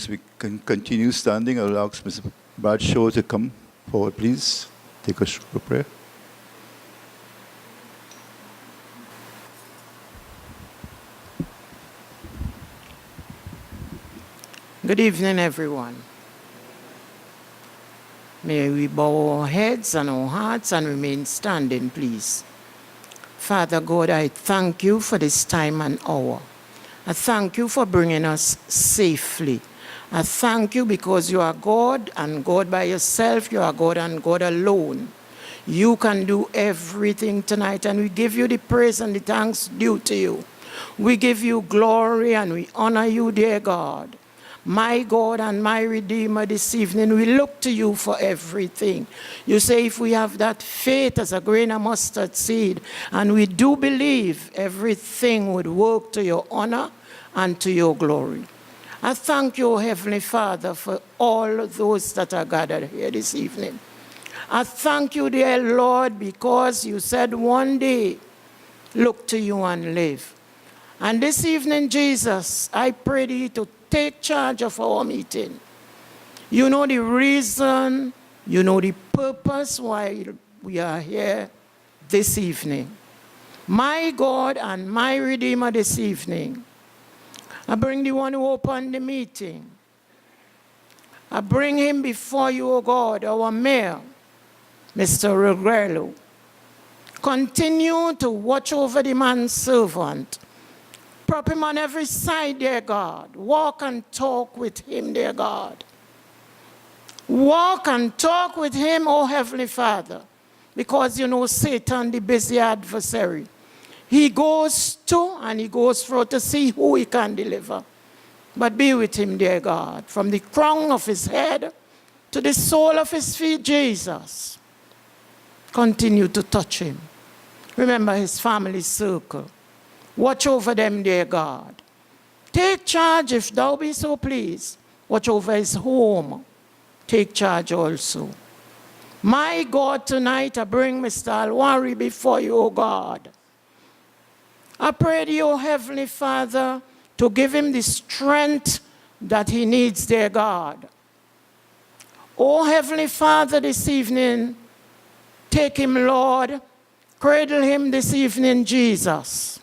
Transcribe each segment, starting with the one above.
As we can continue standing, I'll ask Mr. Bradshaw to come forward, please. Take us through a prayer. Good evening, everyone. May we bow our heads and our hearts and remain standing, please. Father God, I thank you for this time and hour. I thank you for bringing us safely. I thank you because you are God and God by yourself. You are God and God alone. You can do everything tonight, and we give you the praise and the thanks due to you. We give you glory and we honor you, dear God. My God and my Redeemer, this evening we look to you for everything. You say if we have that faith as a grain of mustard seed, and we do believe, everything would work to your honor and to your glory. I thank you, Heavenly Father, for all those that are gathered here this evening. I thank you, dear Lord, because you said one day, look to you and live. And this evening, Jesus, I pray thee to take charge of our meeting. You know the reason, you know the purpose why we are here this evening. My God and my Redeemer, this evening, I bring the one who opened the meeting. I bring him before you, O God, our mayor, Mr. Regrello. Continue to watch over the man's servant. Prop him on every side, dear God. Walk and talk with him, dear God. Walk and talk with him, O Heavenly Father, because you know Satan, the busy adversary. He goes to and he goes through to see who he can deliver. But be with him, dear God, from the crown of his head to the sole of his feet, Jesus. Continue to touch him. Remember his family circle. Watch over them, dear God. Take charge, if thou be so pleased. Watch over his home. Take charge also. My God, tonight I bring Mr. Alwari before you, O God. I pray to you, Heavenly Father, to give him the strength that he needs, dear God. O Heavenly Father, this evening, take him, Lord. Cradle him this evening, Jesus.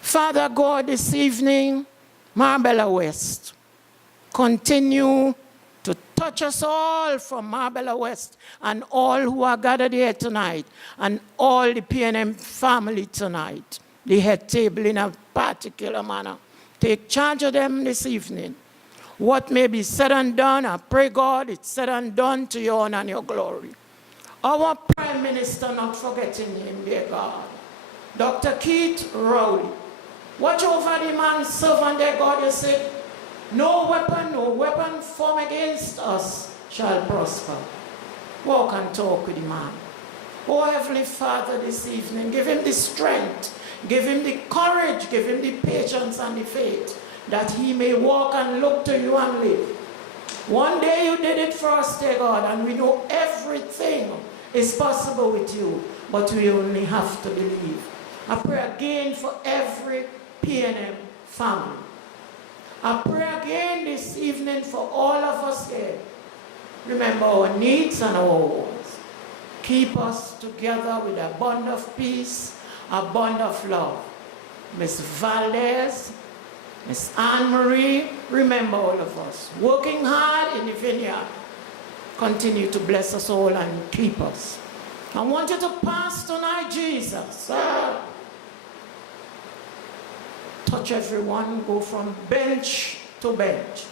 Father God, this evening, Marbella West, continue to touch us all from Marbella West and all who are gathered here tonight and all the PNM family tonight, the head table in a particular manner. Take charge of them this evening. What may be said and done, I pray, God, it's said and done to your honor and your glory. Our Prime Minister, not forgetting him, dear God, Dr. Keith Rowley. Watch over the man's servant, dear God. You said, no weapon formed against us shall prosper. Walk and talk with the man. Oh, Heavenly Father, this evening, give him the strength, give him the courage, give him the patience and the faith, that he may walk and look to you and live. One day you did it for us, dear God, and we know everything is possible with you, but we only have to believe. I pray again for every PNM family. I pray again this evening for all of us here. Remember our needs and our wants. Keep us together with a bond of peace, a bond of love. Miss Valdez, Miss Anne-Marie, remember all of us. Working hard in the vineyard. Continue to bless us all and keep us. I want you to pass tonight, Jesus. Touch everyone, go from bench to bench.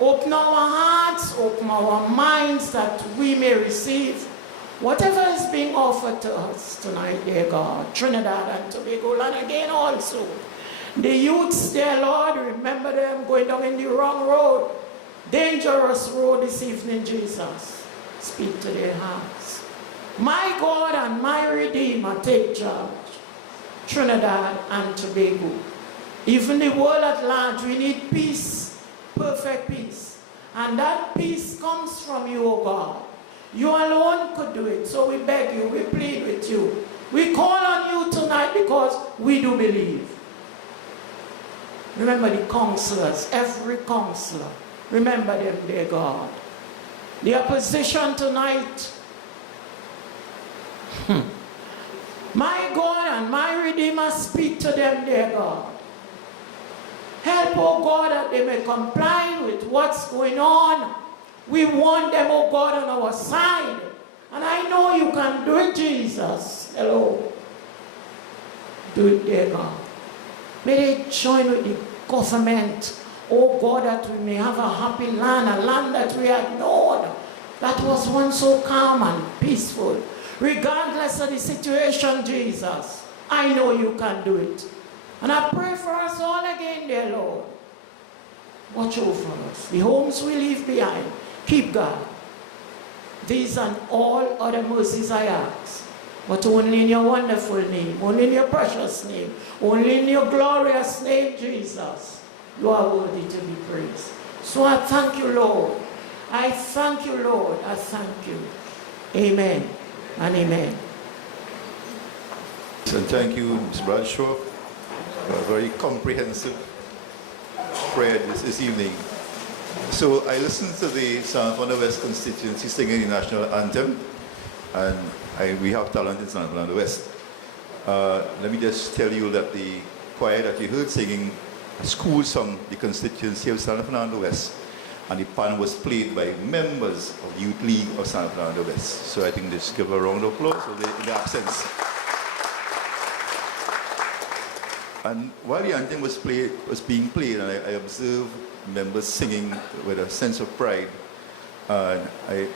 Open our hearts, open our minds that we may receive whatever is being offered to us tonight, dear God. Trinidad and Tobago, and again also. The youths, dear Lord, remember them going down in the wrong road. Dangerous road this evening, Jesus. Speak to their hearts. My God and my Redeemer, take charge. Trinidad and Tobago. Even the world at large, we need peace, perfect peace. And that peace comes from you, O God. You alone could do it. So we beg you, we plead with you. We call on you tonight because we do believe. Remember the counselors, every counselor. Remember them, dear God. The opposition tonight. My God and my Redeemer, speak to them, dear God. Help, oh God, that they may comply with what's going on. We want them, oh God, on our side. And I know you can do it, Jesus. Hello. Do it, dear God. May they join with the government, oh God, that we may have a happy land, a land that we had known, that was once so calm and peaceful. Regardless of the situation, Jesus, I know you can do it. And I pray for us all again, dear Lord. Watch over us. The homes we leave behind, keep God. These and all other mercies I ask, but only in your wonderful name, only in your precious name, only in your glorious name, Jesus. You are worthy to be praised. So I thank you, Lord. I thank you, Lord. I thank you. Amen and amen. And thank you, Ms. Bradshaw, for a very comprehensive prayer this evening. So I listened to the San Fernando West constituency singing the national anthem, and we have talent in San Fernando West. Let me just tell you that the choir that you heard singing a school song, the constituency of San Fernando West, and the pan was played by members of the Youth League of San Fernando West. So I think let's give a round of applause for in the absence. And while the anthem was being played, and I observed members singing with a sense of pride,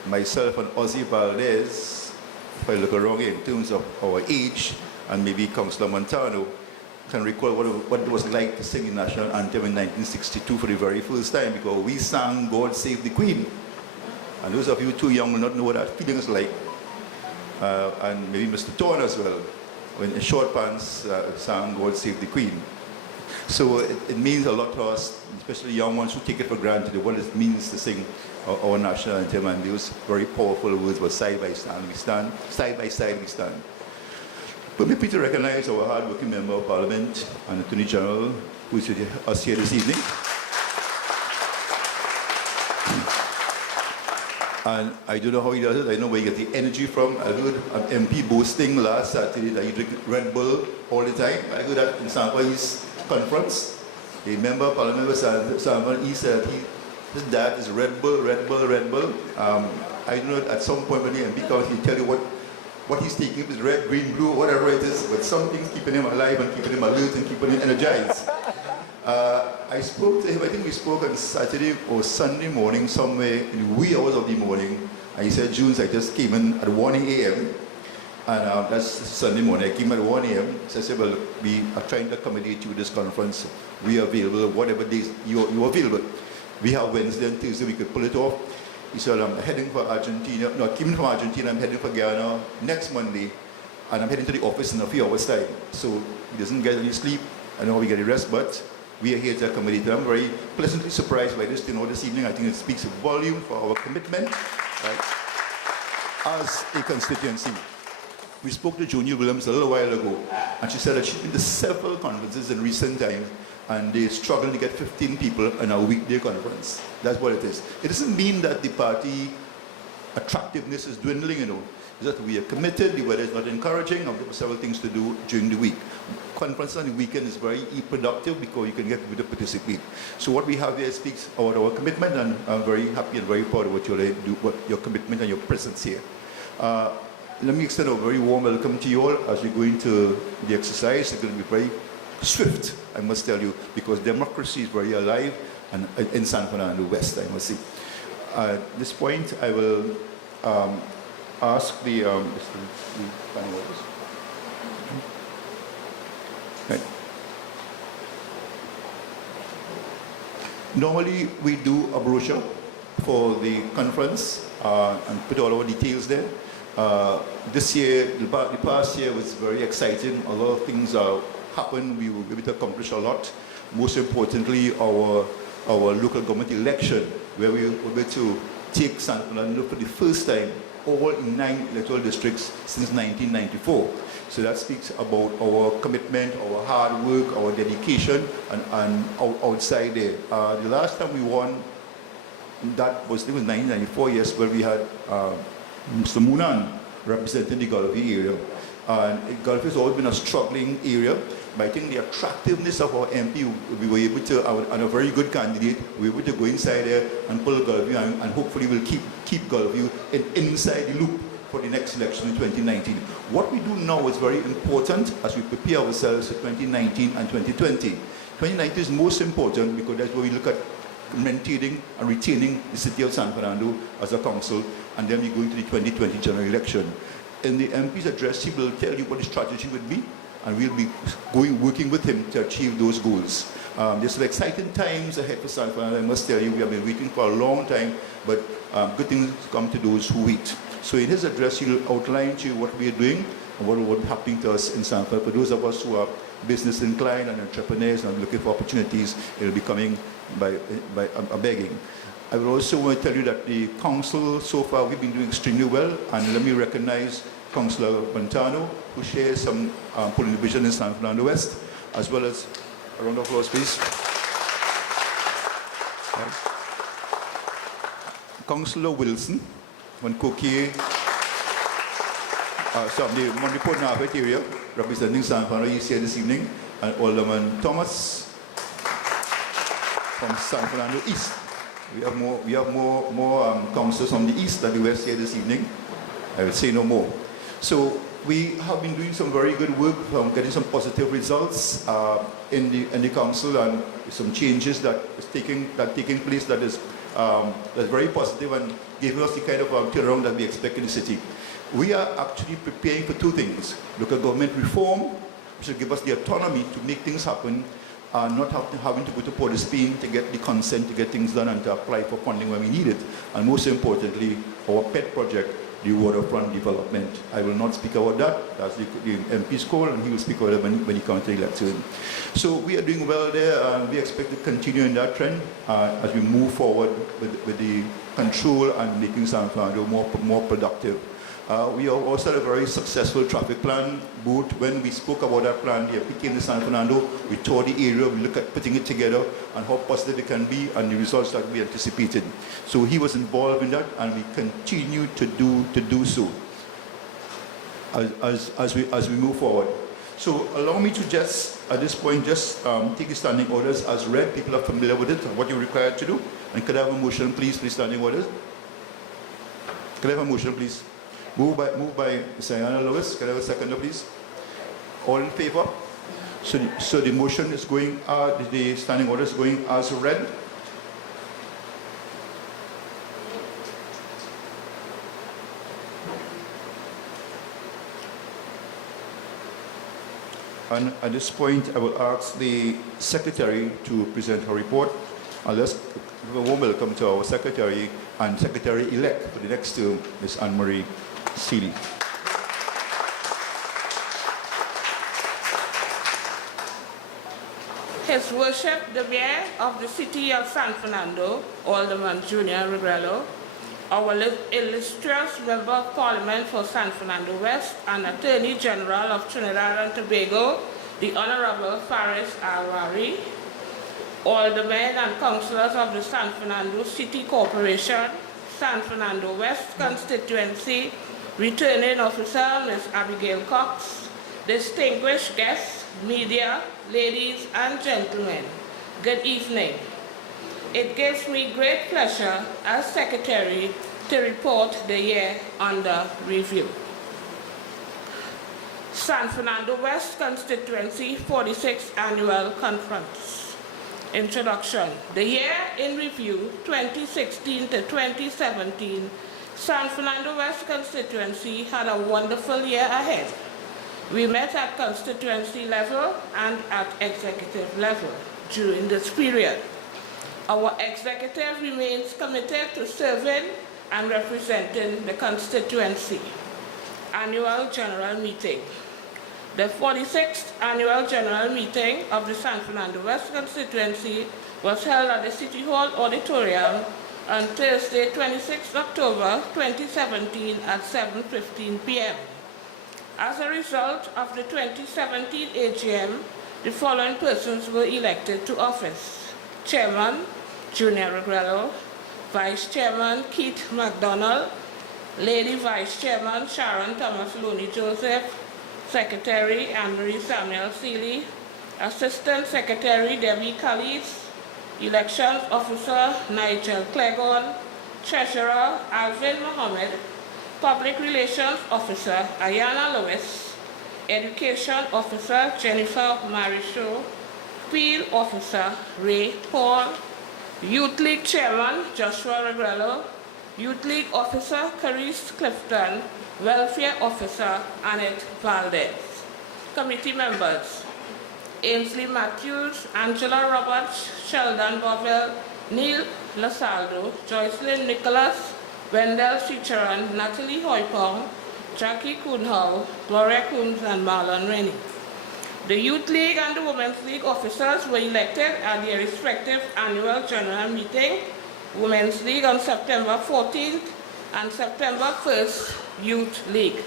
myself and Ozzy Valdez, if I look around here in terms of our age, and maybe Councillor Montano, can recall what it was like to sing the national anthem in 1962 for the very first time, because we sang God Save the Queen. And those of you too young will not know what that feeling is like. And maybe Mr. Torn as well, when in short pants sang God Save the Queen. So it means a lot to us, especially young ones who take it for granted, what it means to sing our national anthem, and those very powerful words were side by side we stand. Permit me to recognize our hard-working Member of Parliament and Attorney General who is with us here this evening. And I don't know how he does it. I know where he gets the energy from. I heard an MP boasting last Saturday that he drink Red Bull all the time. I heard that in Sanqua's conference. A Member of Parliament was Sanqua, he said his dad is Red Bull. I don't know at some point when the MP comes, he'll tell you what he's taking is red, green, blue, whatever it is, but something's keeping him alive and keeping him alert and keeping him energized. I spoke to him, I think we spoke on Saturday or Sunday morning, somewhere in the wee hours of the morning, and he said, Junes, I just came in at 1 a.m. and that's Sunday morning. I came at 1 a.m. So I said, well, we are trying to accommodate you with this conference. We are available, whatever days you're available. We have Wednesday and Thursday, we could pull it off. He said, I'm heading for Argentina. No, I came in from Argentina, I'm heading for Guyana next Monday, and I'm heading to the office in a few hours' time. So he doesn't get any sleep. I don't know how we get the rest, but we are here to accommodate. I'm very pleasantly surprised by this this evening. I think it speaks a volume for our commitment, right, as a constituency. We spoke to Junior Williams a little while ago, and she said that she's been to several conferences in recent times, and they're struggling to get 15 people in a weekday conference. That's what it is. It doesn't mean that the party attractiveness is dwindling, It's that we are committed, the weather is not encouraging, and we have several things to do during the week. Conference on the weekend is very productive because you can get people to participate. So what we have here speaks about our commitment, and I'm very happy and very proud of what you do, what your commitment and your presence here. Let me extend a very warm welcome to you all as we go into the exercise. It's going to be very swift, I must tell you, because democracy is very alive and in San Fernando West, I must say. At this point, I will ask the panelists. Right. Normally, we do a brochure for the conference and put all our details there. This year, the past year was very exciting. A lot of things happened. We were able to accomplish a lot. Most importantly, our local government election, where we were able to take San Fernando for the first time all 9 electoral districts since 1994. So that speaks about our commitment, our hard work, our dedication, and outside there. The last time we won, that was, it was 1994, yes, where we had Mr. Moonan representing the Gulfy area. And Gulf has always been a struggling area, but I think the attractiveness of our MP, we were able to, and a very good candidate, we were able to go inside there and pull Gulfy, and hopefully we'll keep Gulfy inside the loop for the next election in 2019. What we do now is very important as we prepare ourselves for 2019 and 2020. 2019 is most important because that's where we look at maintaining and retaining the city of San Fernando as a council, and then we go into the 2020 general election. In the MP's address, he will tell you what the strategy would be, and we'll be working with him to achieve those goals. There's some exciting times ahead for San Fernando. I must tell you, we have been waiting for a long time, but good things come to those who wait. So in his address, he'll outline to you what we are doing and what will be happening to us in San Fernando. For those of us who are business inclined and entrepreneurs and looking for opportunities, it will be coming by begging. I will also want to tell you that the council, so far, we've been doing extremely well, and let me recognize Councillor Montano, who shares some polling division in San Fernando West, as well as, a round of applause, please. Councillor Wilson, on Kokie, the Port Narvet area, representing San Fernando East here this evening, and Alderman Thomas from San Fernando East. We have more councillors from the east than the west here this evening. I will say no more. So we have been doing some very good work, getting some positive results in the council, and some changes that is taking place that is that's very positive and giving us the kind of turnaround that we expect in the city. We are actually preparing for two things: local government reform, which will give us the autonomy to make things happen, not having to go to Port of Spain to get the consent to get things done and to apply for funding when we need it. And most importantly, our pet project, the waterfront development. I will not speak about that. That's the MP's call, and he will speak about it when he comes to the election. So we are doing well there, and we expect to continue in that trend as we move forward with the control and making San Fernando more productive. We also had a very successful traffic plan. Both when we spoke about that plan, the MP came to San Fernando, we toured the area, we looked at putting it together and how positive it can be and the results that we anticipated. So he was involved in that, and we continue to do so as we move forward. So allow me to just, at this point, just take the standing orders as read. People are familiar with it, what you're required to do. And could I have a motion, please, for the standing orders? Could I have a motion, please? Moved by Sayana Lewis. Can I have a seconder, please? All in favor? So the motion is going, the standing order is going as read. And at this point, I will ask the Secretary to present her report. Let's give a warm welcome to our Secretary and Secretary-elect for the next term, Ms. Anne-Marie Seeley. His Worship, the Mayor of the City of San Fernando, Alderman Junior Regrello, our illustrious Member of Parliament for San Fernando West and Attorney General of Trinidad and Tobago, the Honorable Faris Alwari, Aldermen and Councillors of the San Fernando City Corporation, San Fernando West Constituency, Returning Officer Ms. Abigail Cox, distinguished guests, media, ladies and gentlemen, good evening. It gives me great pleasure as Secretary to report the year under review. San Fernando West Constituency 46th Annual Conference. Introduction. The year in review 2016 to 2017, San Fernando West Constituency had a wonderful year ahead. We met at constituency level and at executive level during this period. Our executive remains committed to serving and representing the constituency. Annual General Meeting. The 46th Annual General Meeting of the San Fernando West Constituency was held at the City Hall Auditorium on Thursday, 26 October 2017 at 7:15 p.m. As a result of the 2017 AGM, the following persons were elected to office: Chairman Junior Regrello, Vice Chairman Keith MacDonald, Lady Vice Chairman Sharon Thomas Looney Joseph, Secretary Anne-Marie Samuel Seeley, Assistant Secretary Debbie Callis, Election Officer Nigel Cleghorn, Treasurer Alvin Mohammed, Public Relations Officer Ayana Lewis, Education Officer Jennifer Marichaux, Field Officer Ray Paul, Youth League Chairman Joshua Regrello, Youth League Officer Carice Clifton, Welfare Officer Annette Valdez. Committee members: Ainsley Matthews, Angela Roberts, Sheldon Bovell, Neil Lasaldo, Joycelyn Nicholas, Wendell Chicharan, Natalie Hoypong, Jackie Kunhau, Gloria Coons, and Marlon Rennie. The Youth League and the Women's League officers were elected at their respective annual general meeting. Women's League on September 14th and September 1st, Youth League.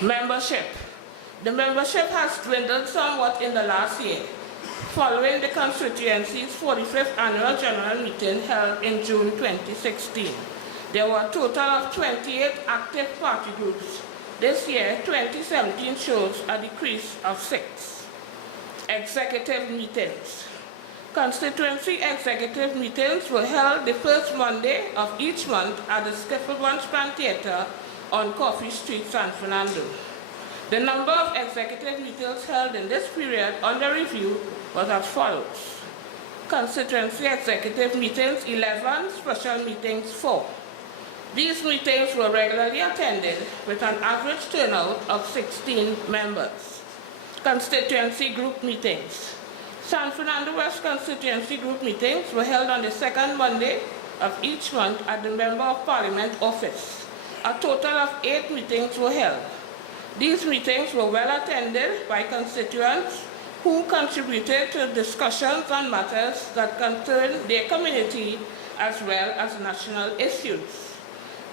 Membership. The membership has dwindled somewhat in the last year, following the constituency's 45th annual general meeting held in June 2016. There were a total of 28 active party groups. This year, 2017 shows a decrease of 6. Executive meetings. Constituency executive meetings were held the first Monday of each month at the Skiffle-Bunchpan Theatre on Coffee Street, San Fernando. The number of executive meetings held in this period under review was as follows: Constituency executive meetings 11, special meetings 4. These meetings were regularly attended with an average turnout of 16 members. Constituency group meetings. San Fernando West constituency group meetings were held on the second Monday of each month at the Member of Parliament office. A total of 8 meetings were held. These meetings were well attended by constituents who contributed to discussions on matters that concern their community as well as national issues.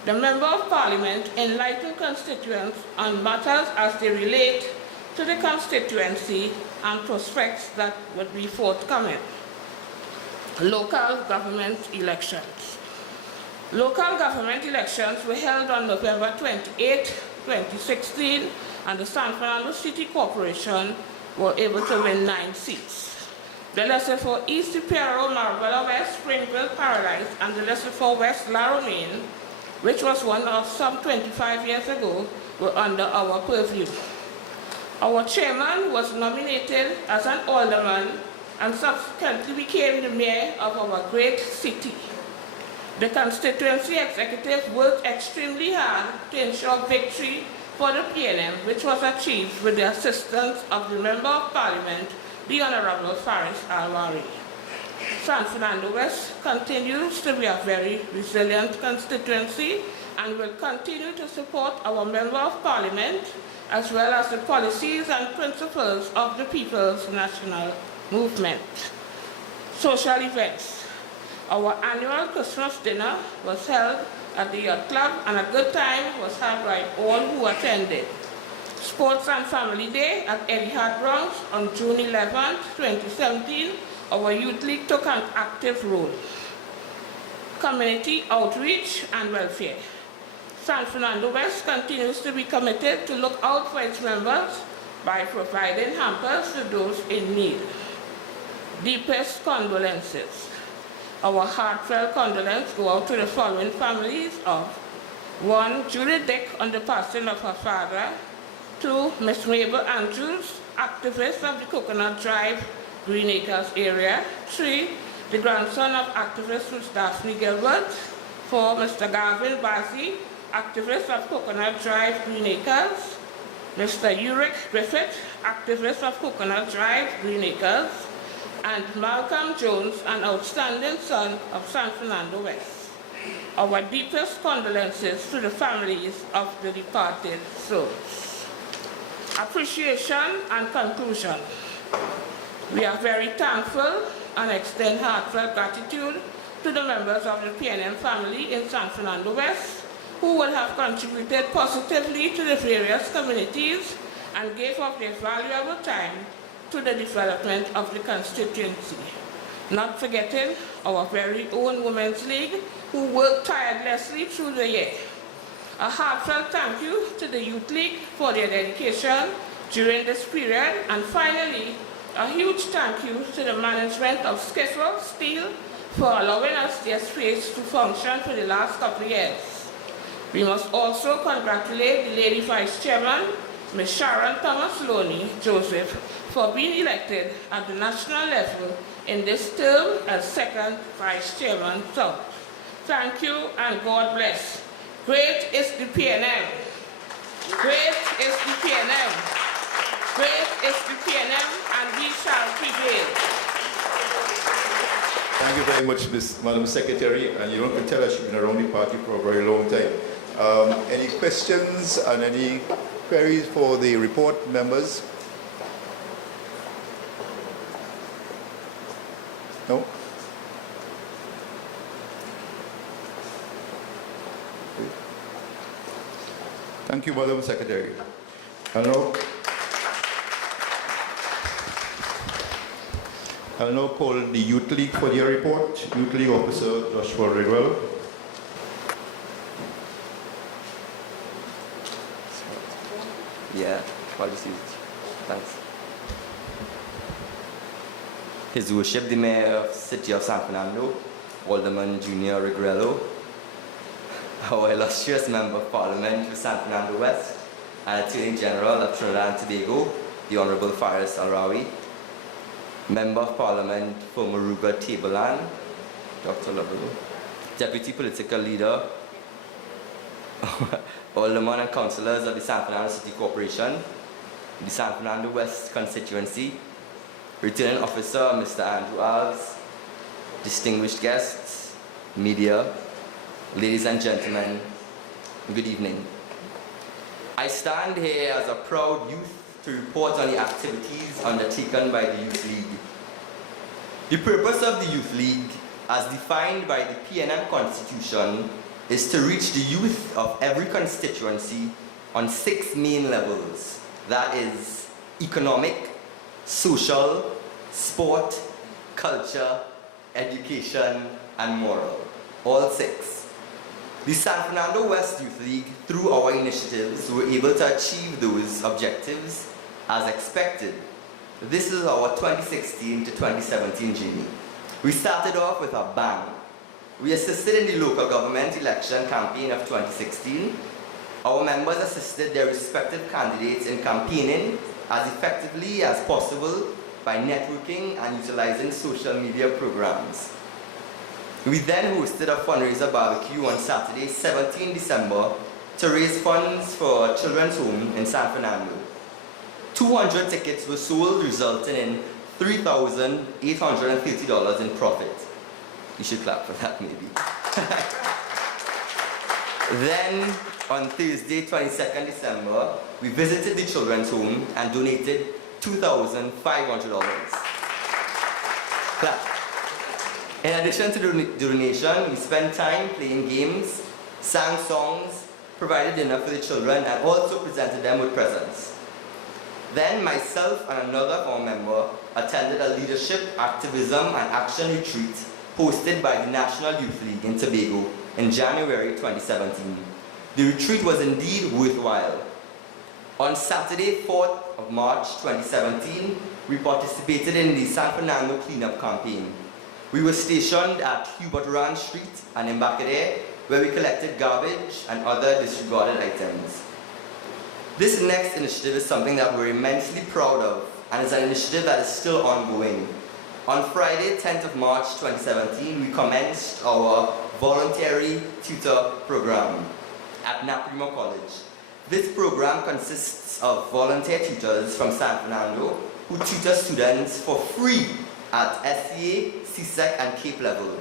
The Member of Parliament enlightened constituents on matters as they relate to the constituency and prospects that would be forthcoming. Local government elections. Local government elections were held on November 28, 2016, and the San Fernando City Corporation were able to win 9 seats. The Lesser East, Piero, Marbella West, Springville, Paradise, and the Lesser West, La Romaine, which was one of some 25 years ago, were under our purview. Our chairman was nominated as an alderman and subsequently became the mayor of our great city. The constituency executive worked extremely hard to ensure victory for the PNM, which was achieved with the assistance of the Member of Parliament, the Honorable Faris Alwari. San Fernando West continues to be a very resilient constituency and will continue to support our Member of Parliament as well as the policies and principles of the People's National Movement. Social events. Our annual Christmas dinner was held at the Yacht Club and a good time was had by all who attended. Sports and Family Day at Eddie Hart Bronx on June 11, 2017, our Youth League took an active role. Community outreach and welfare. San Fernando West continues to be committed to look out for its members by providing hampers to those in need. Deepest condolences. Our heartfelt condolences go out to the following families of 1. Julie Dick on the passing of her father. 2. Miss Mabel Andrews, activist of the Coconut Drive, Green Acres area. 3. The grandson of activist Ms. Daphne Gilbert. 4. Mr. Garvin Bazzi, activist of Coconut Drive, Green Acres. Mr. Uric Griffith, activist of Coconut Drive, Green Acres. And Malcolm Jones, an outstanding son of San Fernando West. Our deepest condolences to the families of the departed souls. Appreciation and conclusion. We are very thankful and extend heartfelt gratitude to the members of the PNM family in San Fernando West, who will have contributed positively to the various communities and gave of their valuable time to the development of the constituency. Not forgetting our very own Women's League, who worked tirelessly through the year. A heartfelt thank you to the Youth League for their dedication during this period, and finally, a huge thank you to the management of Skiffle Steel for allowing us their space to function for the last couple of years. We must also congratulate the Lady Vice Chairman, Ms. Sharon Thomas Loney Joseph, for being elected at the national level in this term as second Vice Chairman South. Thank you and God bless. Great is the PNM. Great is the PNM. Great is the PNM, and we shall prevail. Thank you very much, Madam Secretary. And you can tell us you've been around the party for a very long time. Any questions and any queries for the report, members? No? Thank you, Madam Secretary. I'll now call the Youth League for their report. Youth League Officer Joshua Ridwell. Yeah, policies. Thanks. His Worship the Mayor of City of San Fernando, Alderman Junior Regrello, our illustrious Member of Parliament for San Fernando West, and Attorney General of Trinidad and Tobago, the Honorable Faris Alrawi, Member of Parliament for Maruga Tableland, Dr. Lovelo, Deputy Political Leader, Alderman and Councillors of the San Fernando City Corporation, the San Fernando West Constituency, Returning Officer Mr. Andrew Alves, distinguished guests, media, ladies and gentlemen, good evening. I stand here as a proud youth to report on the activities undertaken by the Youth League. The purpose of the Youth League, as defined by the PNM Constitution, is to reach the youth of every constituency on 6 main levels. That is economic, social, sport, culture, education, and moral. All 6. The San Fernando West Youth League, through our initiatives, were able to achieve those objectives as expected. This is our 2016 to 2017 journey. We started off with a bang. We assisted in the local government election campaign of 2016. Our members assisted their respective candidates in campaigning as effectively as possible by networking and utilizing social media programs. We then hosted a fundraiser barbecue on Saturday, 17 December, to raise funds for a children's home in San Fernando. 200 tickets were sold, resulting in $3,830 in profit. You should clap for that, maybe. Then, on Thursday, 22nd December, we visited the children's home and donated $2,500. Clap. In addition to the donation, we spent time playing games, sang songs, provided dinner for the children, and also presented them with presents. Then myself and another former member attended a leadership, activism, and action retreat hosted by the National Youth League in Tobago in January 2017. The retreat was indeed worthwhile. On Saturday, 4th of March 2017, we participated in the San Fernando cleanup campaign. We were stationed at Hubert Rand Street and Mbakade, where we collected garbage and other disregarded items. This next initiative is something that we're immensely proud of, and is an initiative that is still ongoing. On Friday, 10th of March 2017, we commenced our voluntary tutor program at Naprimo College. This program consists of volunteer tutors from San Fernando who tutor students for free at SCA, CSEC, and Cape level.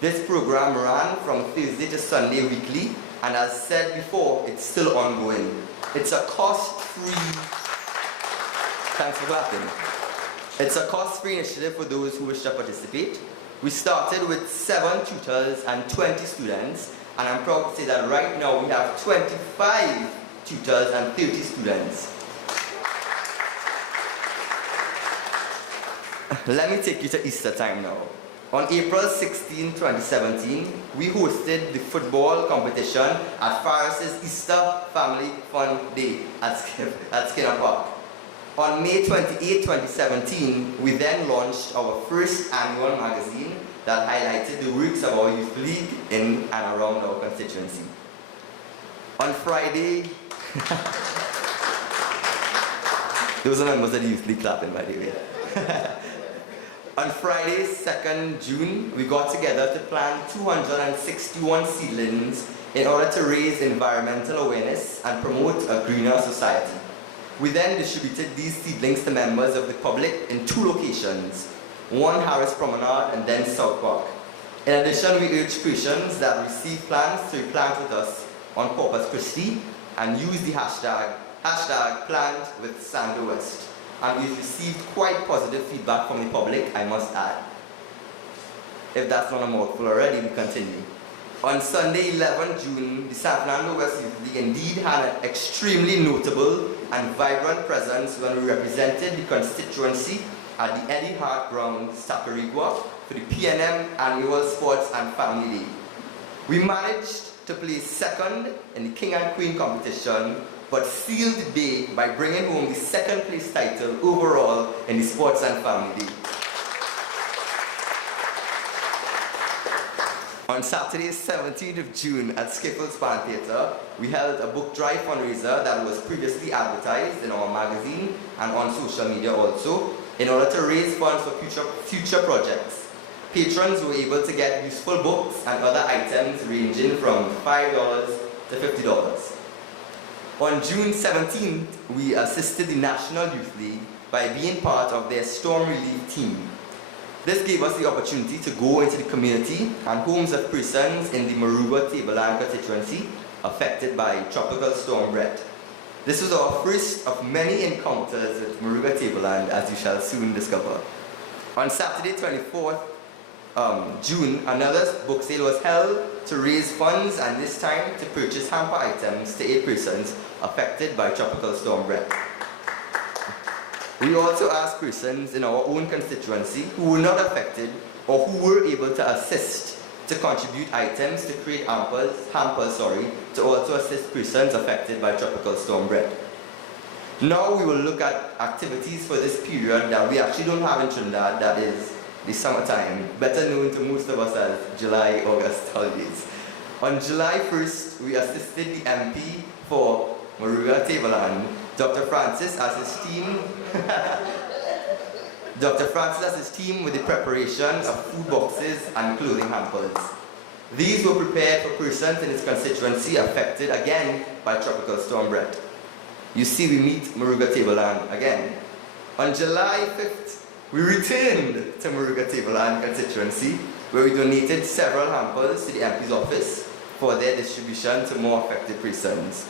This program ran from Thursday to Sunday weekly, and as said before, it's still ongoing. It's a cost-free, thanks for clapping. It's a cost-free initiative for those who wish to participate. We started with 7 tutors and 20 students, and I'm proud to say that right now we have 25 tutors and 30 students. Let me take you to Easter time now. On April 16, 2017, we hosted the football competition at Farris's Easter Family Fun Day at Skinner Park. On May 28, 2017, we then launched our first annual magazine that highlighted the works of our youth league in and around our constituency. On Friday, those are members of the youth league clapping, by the way. On Friday, 2nd June, we got together to plant 261 seedlings in order to raise environmental awareness and promote a greener society. We then distributed these seedlings to members of the public in 2 locations, one Harris Promenade and then South Park. In addition, we urge Christians that receive plants to replant with us on Corpus Christi and use the hashtag #PlantWithSandoWest. And we've received quite positive feedback from the public, I must add. If that's not a mouthful already, we continue. On Sunday, 11 June, the San Fernando West Youth League indeed had an extremely notable and vibrant presence when we represented the constituency at the Eddie Hart Grounds, Tacarigua, for the PNM Annual Sports and Family Day. We managed to place 2nd in the King and Queen competition, but sealed the day by bringing home the 2nd place title overall in the Sports and Family Day. On Saturday, 17th of June at Skiffle's Pan Theatre, we held a book drive fundraiser that was previously advertised in our magazine and on social media also, in order to raise funds for future projects. Patrons were able to get useful books and other items ranging from $5 to $50. On June 17th, we assisted the National Youth League by being part of their storm relief team. This gave us the opportunity to go into the community and homes of persons in the Maruga Tableland constituency affected by Tropical Storm Brett. This was our first of many encounters with Maruga Tableland, as you shall soon discover. On Saturday, 24th June, another book sale was held to raise funds, and this time to purchase hamper items to aid persons affected by Tropical Storm Brett. We also asked persons in our own constituency who were not affected or who were able to assist to contribute items to create hampers to also assist persons affected by Tropical Storm Brett. Now we will look at activities for this period that we actually don't have in Trinidad, that is the summertime, better known to most of us as July-August holidays. On July 1st, we assisted the MP for Maruga Tableland, Dr. Francis as his team with the preparation of food boxes and clothing hampers. These were prepared for persons in his constituency affected again by Tropical Storm Brett. You see, we meet Maruga Tableland again. On July 5th, we returned to Maruga Tableland constituency, where we donated several hampers to the MP's office for their distribution to more affected persons.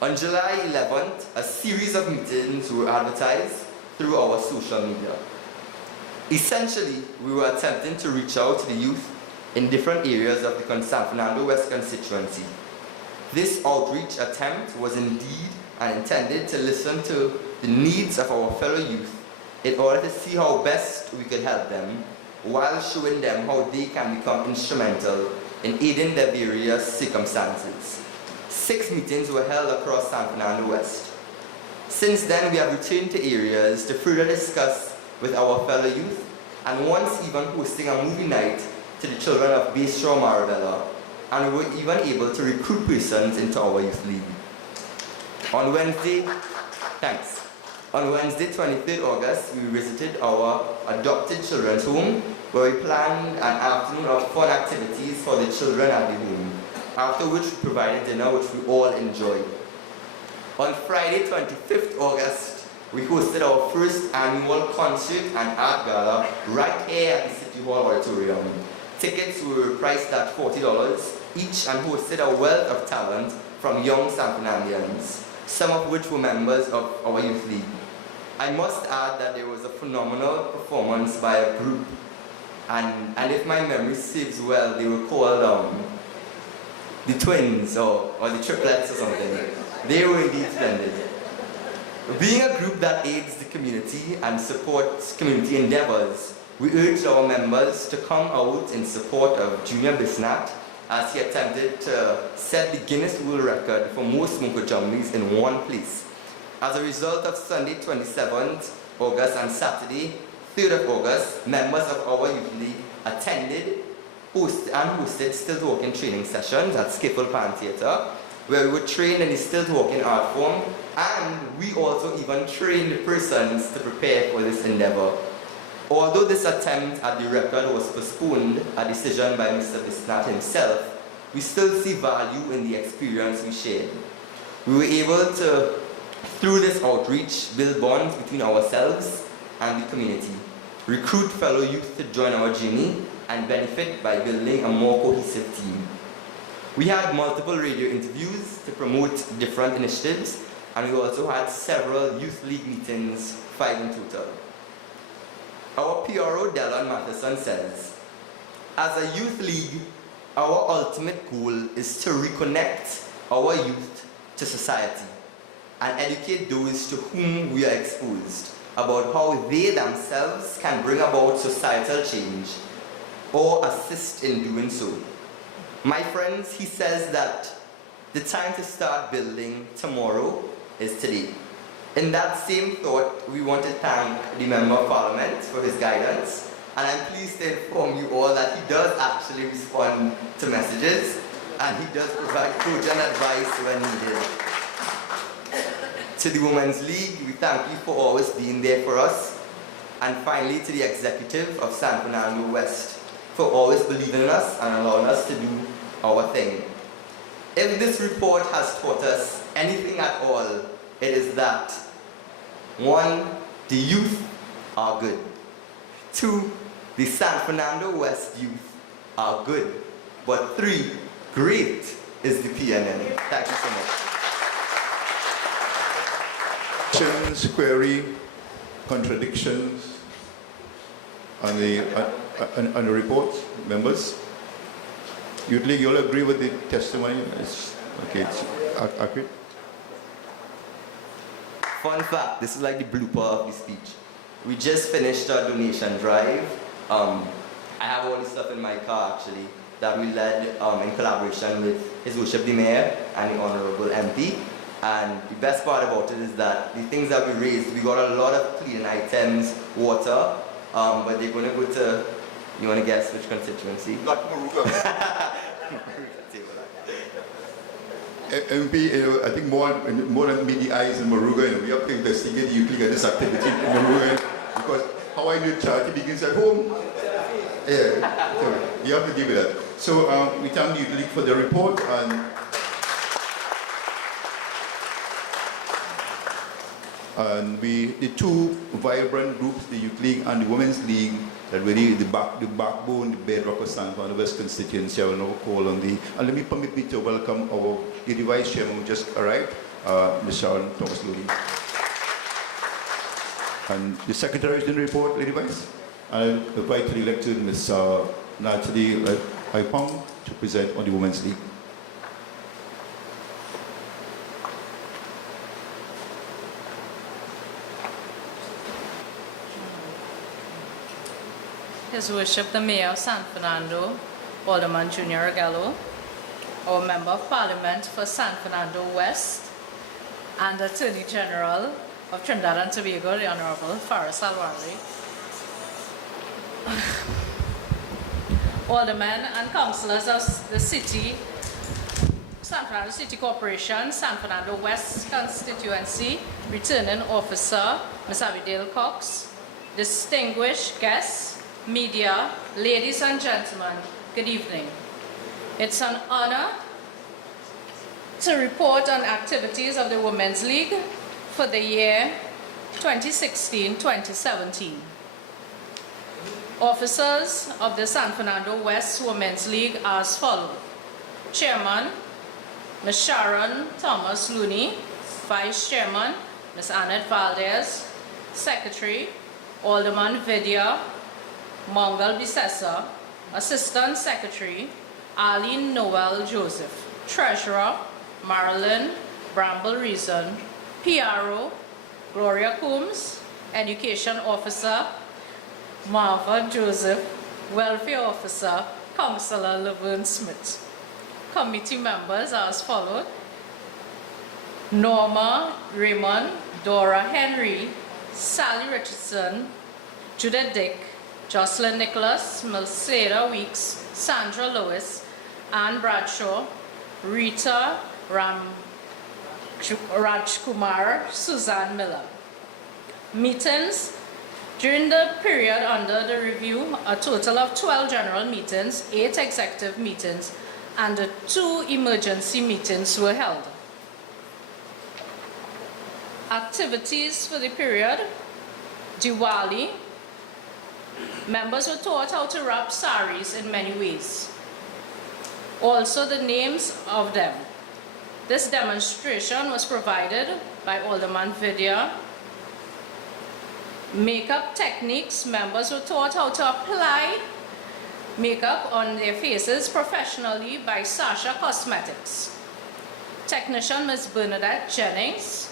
On July 11th, a series of meetings were advertised through our social media. Essentially, we were attempting to reach out to the youth in different areas of the San Fernando West constituency. This outreach attempt was indeed intended to listen to the needs of our fellow youth in order to see how best we could help them, while showing them how they can become instrumental in aiding their various circumstances. 6 meetings were held across San Fernando West. Since then, we have returned to areas to further discuss with our fellow youth, and once even hosting a movie night to the children of Baystraw Marabella, and we were even able to recruit persons into our youth league. On Wednesday, 23rd August, we visited our adopted children's home, where we planned an afternoon of fun activities for the children at the home, after which we provided dinner, which we all enjoyed. On Friday, 25th August, we hosted our first annual concert and art gala right here at the City Hall Auditorium. Tickets were priced at $40 each and hosted a wealth of talent from young San Fernandians, some of which were members of our youth league. I must add that there was a phenomenal performance by a group And if my memory serves well, they were called the twins or the triplets or something. They were indeed splendid. Being a group that aids the community and supports community endeavors, we urge our members to come out in support of Junior Bisnat as he attempted to set the Guinness World Record for most smoker jumblies in one place. As a result of Sunday 27th August and Saturday 3rd of August, members of our youth league attended and hosted stilt walking training sessions at Skiffle Pan Theatre, where we were trained in the stilt walking art form, and we also even trained the persons to prepare for this endeavor. Although this attempt at the record was postponed, a decision by Mr. Bisnat himself, we still see value in the experience we shared. We were able to, through this outreach, build bonds between ourselves and the community, recruit fellow youth to join our journey, and benefit by building a more cohesive team. We had multiple radio interviews to promote different initiatives, and we also had several youth league meetings, 5 in total. Our PRO, Delon Matheson, says, as a youth league, our ultimate goal is to reconnect our youth to society and educate those to whom we are exposed about how they themselves can bring about societal change or assist in doing so. My friends, he says that the time to start building tomorrow is today. In that same thought, we want to thank the Member of Parliament for his guidance, and I'm pleased to inform you all that he does actually respond to messages, and he does provide cogent advice when needed. To the Women's League, we thank you for always being there for us, and finally to the executive of San Fernando West for always believing in us and allowing us to do our thing. If this report has taught us anything at all, it is that 1, the youth are good. 2, the San Fernando West youth are good. But 3, great is the PNM. Thank you so much. Questions, query, contradictions on the report, members? Youth League, you all agree with the testimony? It's accurate. Fun fact, this is like the blooper of the speech. We just finished our donation drive. I have all this stuff in my car actually that we led in collaboration with His Worship the Mayor and the Honorable MP. And the best part about it is that the things that we raised, we got a lot of clean items, water, but they're going to go to, you want to guess which constituency? Not Moruga. MP, I think more than meet the eyes in Moruga, we have to investigate the youth league and this activity in Moruga, because how I know charity begins at home. Yeah, so you have to deal with that. So we thank the youth league for the report, and the two vibrant groups, the Youth League and the Women's League, that really the backbone, the bedrock of San Fernando West constituency. I will now call on and let me permit me to welcome the Vice Chairman who just arrived, Ms. Sharon Thomas Looney. And the Secretary is in the report, Lady Vice. And I invite the elected Ms. Natalie Aipong to present on the Women's League. His Worship the Mayor of San Fernando, Alderman Junior Regallo, our Member of Parliament for San Fernando West, and Attorney General of Trinidad and Tobago, the Honorable Faris Alwari, Aldermen and Councillors of the City, San Fernando City Corporation, San Fernando West Constituency, Returning Officer, Ms. Abigail Cox, distinguished guests, media, ladies and gentlemen, good evening. It's an honor to report on activities of the Women's League for the year 2016-2017. Officers of the San Fernando West Women's League as follows. Chairman, Ms. Sharon Thomas Looney. Vice Chairman, Ms. Annette Valdez. Secretary, Alderman Vidya. Mongol Bisessa. Assistant Secretary, Arlene Noel Joseph. Treasurer, Marilyn Bramble Reason. PRO, Gloria Coombs. Education Officer, Marva Joseph. Welfare Officer, Councillor Laverne Smith. Committee members are as follows: Norma Raymond, Dora Henry, Sally Richardson, Judith Dick, Jocelyn Nicholas, Melceda Weeks, Sandra Lewis, Anne Bradshaw, Rita Rajkumar, Suzanne Miller. Meetings. During the period under the review, a total of 12 general meetings, 8 executive meetings, and 2 emergency meetings were held. Activities for the period: Diwali. Members were taught how to wrap saris in many ways. Also the names of them. This demonstration was provided by Alderman Vidya. Makeup techniques. Members were taught how to apply makeup on their faces professionally by Sasha Cosmetics. Technician Ms. Bernadette Jennings.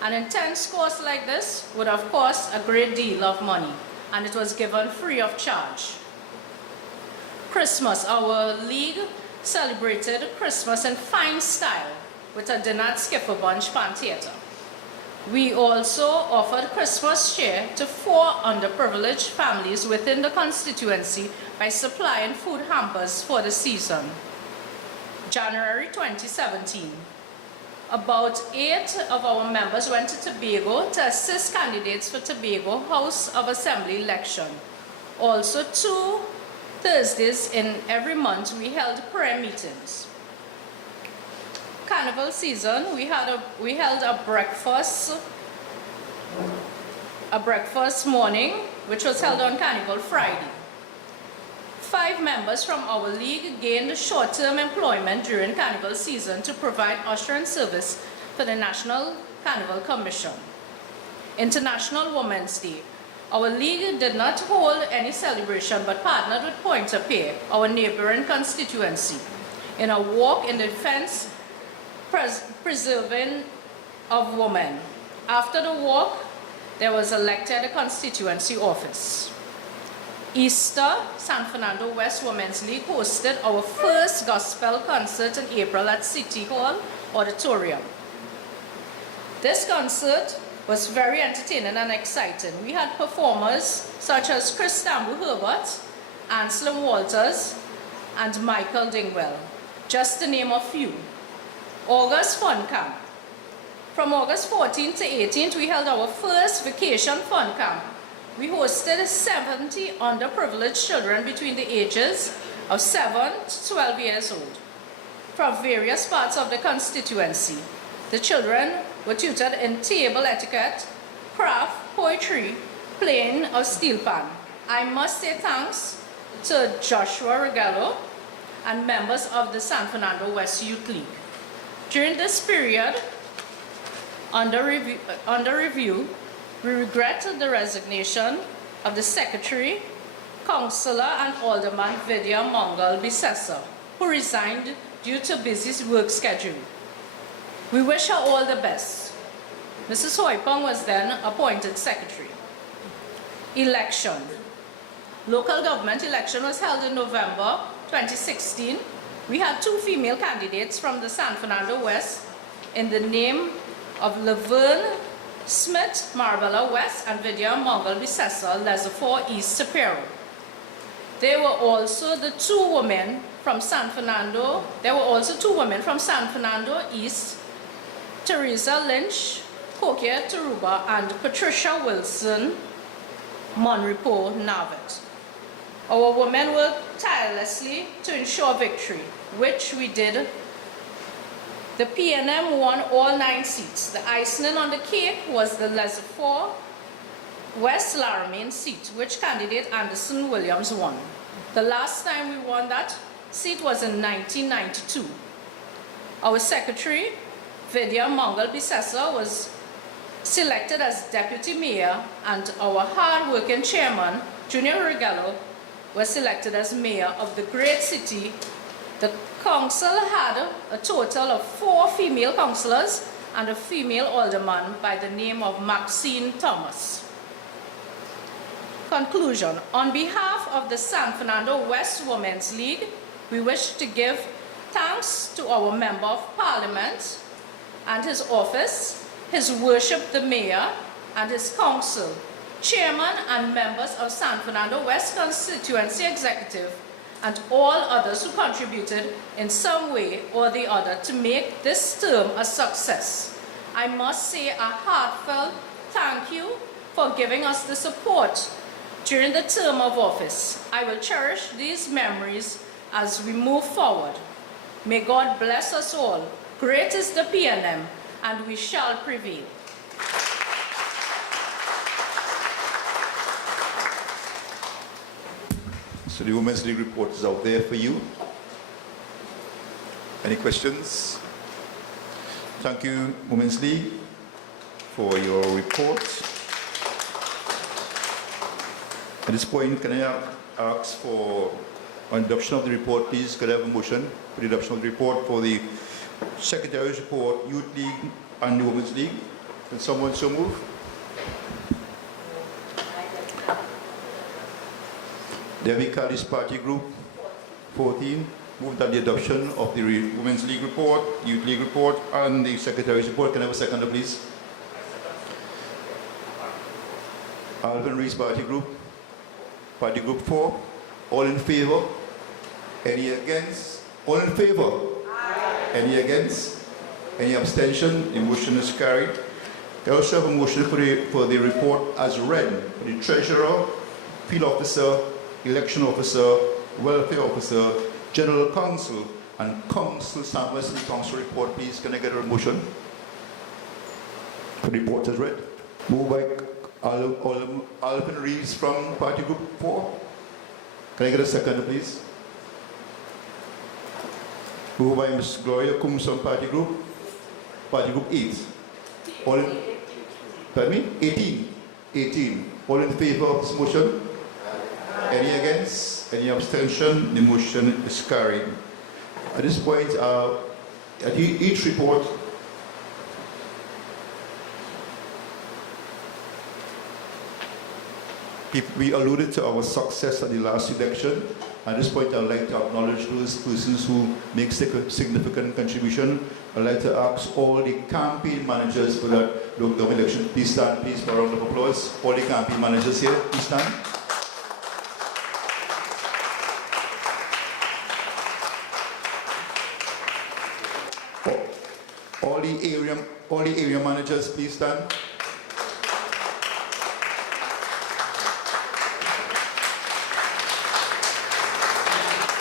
An intense course like this would have cost a great deal of money, and it was given free of charge. Christmas. Our league celebrated Christmas in fine style with a dinner at Skipper Bunch Pan Theatre. We also offered Christmas cheer to 4 underprivileged families within the constituency by supplying food hampers for the season. January 2017. About 8 of our members went to Tobago to assist candidates for Tobago House of Assembly election. Also 2 Thursdays in every month we held prayer meetings. Carnival season, we held a breakfast morning, which was held on Carnival Friday. 5 members from our league gained short-term employment during Carnival season to provide ushering service for the National Carnival Commission. International Women's Day. Our league did not hold any celebration but partnered with Point of Pay, our neighboring constituency, in a walk in defense preserving of women. After the walk, there was elected a constituency office. Easter, San Fernando West Women's League hosted our first gospel concert in April at City Hall Auditorium. This concert was very entertaining and exciting. We had performers such as Chris Tambu Herbert, Anselm Walters, and Michael Dingwell, just to name a few. August Fun Camp. From August 14th to 18th, we held our first vacation fun camp. We hosted 70 underprivileged children between the ages of 7 to 12 years old from various parts of the constituency. The children were tutored in table etiquette, craft, poetry, playing of steel pan. I must say thanks to Joshua Regallo and members of the San Fernando West Youth League. During this period, under review, we regret the resignation of the Secretary, Councillor and Alderman Vidya Mongol Bisessa, who resigned due to busy work schedule. We wish her all the best. Mrs. Hoipong was then appointed Secretary. Election. Local government election was held in November 2016. We had 2 female candidates from the San Fernando West in the name of Laverne Smith, Marbella West, and Vidya Mongol Bisessa, Lesotho East Superior. There were also 2 women from San Fernando. There were also 2 women from San Fernando East, Teresa Lynch, Kokia Taruba, and Patricia Wilson, Monrepo Navet. Our women worked tirelessly to ensure victory, which we did. The PNM won all 9 seats. The icing on the cake was the Lesotho West Laramie seat, which candidate Anderson Williams won. The last time we won that seat was in 1992. Our secretary, Vidya Mongol Bisessa, was selected as deputy mayor, and our hard-working chairman, Junior Regallo, was selected as mayor of the great city, the council had a total of 4 female councillors and a female alderman by the name of Maxine Thomas. Conclusion. On behalf of the San Fernando West Women's League, we wish to give thanks to our Member of Parliament and his office, His Worship the Mayor and his council, Chairman and members of San Fernando West Constituency Executive, and all others who contributed in some way or the other to make this term a success. I must say a heartfelt thank you for giving us the support during the term of office. I will cherish these memories as we move forward. May God bless us all. Great is the PNM, and we shall prevail. So the Women's League report is out there for you. Any questions? Thank you, Women's League, for your report. At this point, can I ask for adoption of the report, please? Could I have a motion for the adoption of the report for the Secretary's report, Youth League and the Women's League? Can someone so move? Debbie Carly's party group, 14, moved on the adoption of the Women's League report, Youth League report, and the Secretary's report. Can I have a seconder, please? Alvin Reed's party group 4. All in favor? Any against? All in favor? Aye. Any against? Any abstention? The motion is carried. I also have a motion for the report as read for the Treasurer, Field Officer, Election Officer, Welfare Officer, General Counsel, and Council Sando City Council report, please. Can I get a motion for the report as read? Moved by Alvin Reeves from Party Group 4. Can I get a second, please? Moved by Ms. Gloria Coombs from Party Group 8. All in, pardon me? 18. All in favor of this motion? Any against? Any abstention? The motion is carried. At this point, at each report, we alluded to our success at the last election. At this point, I'd like to acknowledge those persons who make significant contribution. I'd like to ask all the campaign managers for that local election. Please stand, please, for a round of applause. All the campaign managers here, please stand. All the area managers, please stand.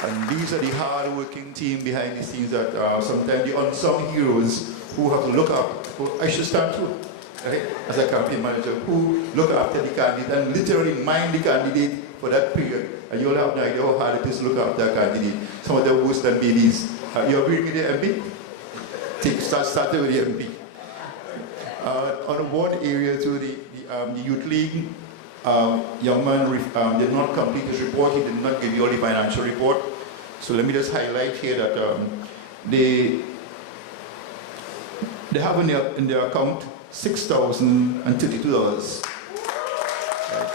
And these are the hard-working team behind the scenes that sometimes the unsung heroes who have to look up. I should stand too, right? As a campaign manager, who look after the candidate and literally mind the candidate for that period. And you'll have no idea how hard it is to look after a candidate. Some of them worse than babies. You agree with the MP? Start with the MP. On the ward area to the Youth League, young man did not complete his report. He did not give you all the financial report. So let me just highlight here that they have in their account $6,032. Right?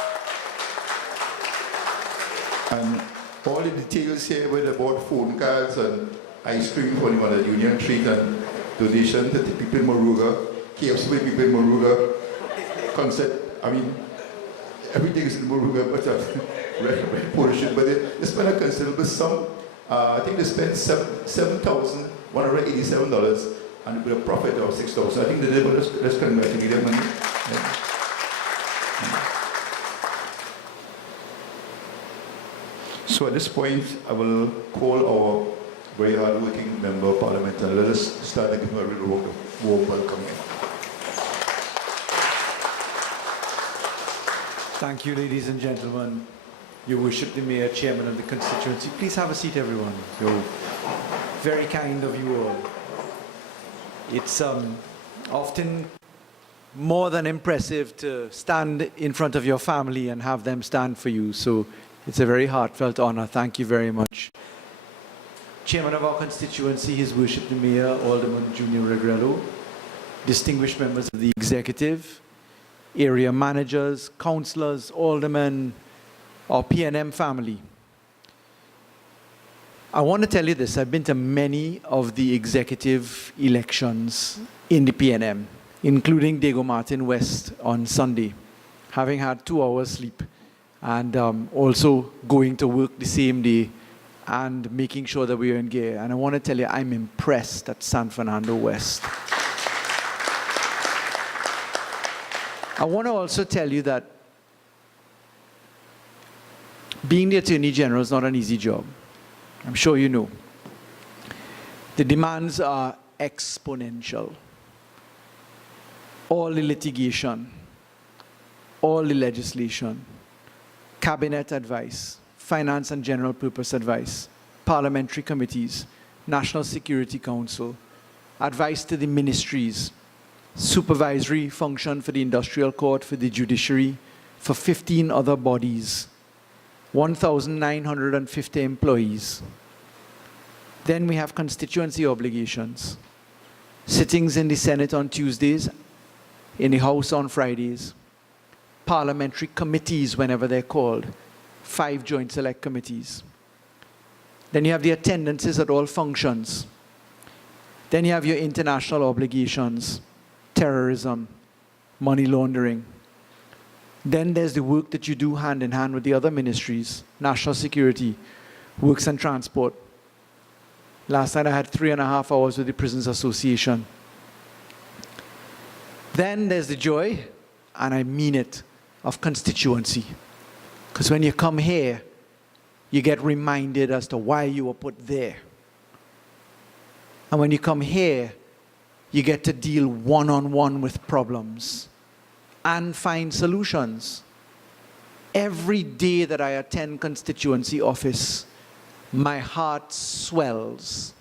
And all the details here where they bought phone cards and ice cream for the Union Street and donation to the people in Moruga, KFC for people in Moruga, concert, I mean, everything is in Moruga, but portion. But they spent a considerable sum. I think they spent $7,187 and with a profit of $6,000. I think they did, let's congratulate them. Yeah. So at this point, I will call our very hard-working member of Parliament and let us start and give him a real warm welcome. Thank you, ladies and gentlemen. Your Worship the Mayor, Chairman of the constituency. Please have a seat, everyone. So, very kind of you all. It's often more than impressive to stand in front of your family and have them stand for you. So It's a very heartfelt honor. Thank you very much. Chairman of our constituency, His Worship the Mayor, Alderman Junior Regrello, distinguished members of the executive, area managers, councillors, aldermen, our PNM family. I want to tell you this. I've been to many of the executive elections in the PNM, including Diego Martin West on Sunday, having had 2 hours sleep, and also going to work the same day and making sure that we are in gear. And I want to tell you, I'm impressed at San Fernando West. I want to also tell you that being the Attorney General is not an easy job. I'm sure you know. The demands are exponential. All the litigation, all the legislation, cabinet advice, finance and general purpose advice, parliamentary committees, National Security Council, advice to the ministries, supervisory function for the industrial court, for the judiciary, for 15 other bodies, 1,950 employees. Then we have constituency obligations, sittings in the Senate on Tuesdays, in the House on Fridays, parliamentary committees whenever they're called, 5 joint select committees. Then you have the attendances at all functions. Then you have your international obligations, terrorism, money laundering. Then there's the work that you do hand in hand with the other ministries, national security, works and transport. Last night I had 3.5 hours with the Prisons Association. Then there's the joy, and I mean it, of constituency. Because when you come here, you get reminded as to why you were put there. And when you come here, you get to deal one-on-one with problems and find solutions. Every day that I attend constituency office, my heart swells.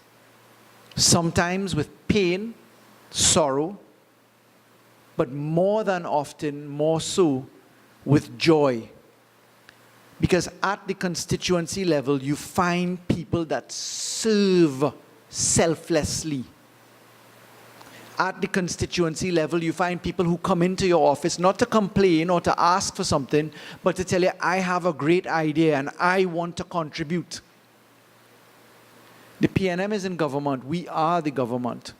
Sometimes with pain, sorrow, but more than often, more so, with joy. Because at the constituency level, you find people that serve selflessly. At the constituency level, you find people who come into your office not to complain or to ask for something, but to tell you, I have a great idea and I want to contribute. The PNM is in government. We are the government.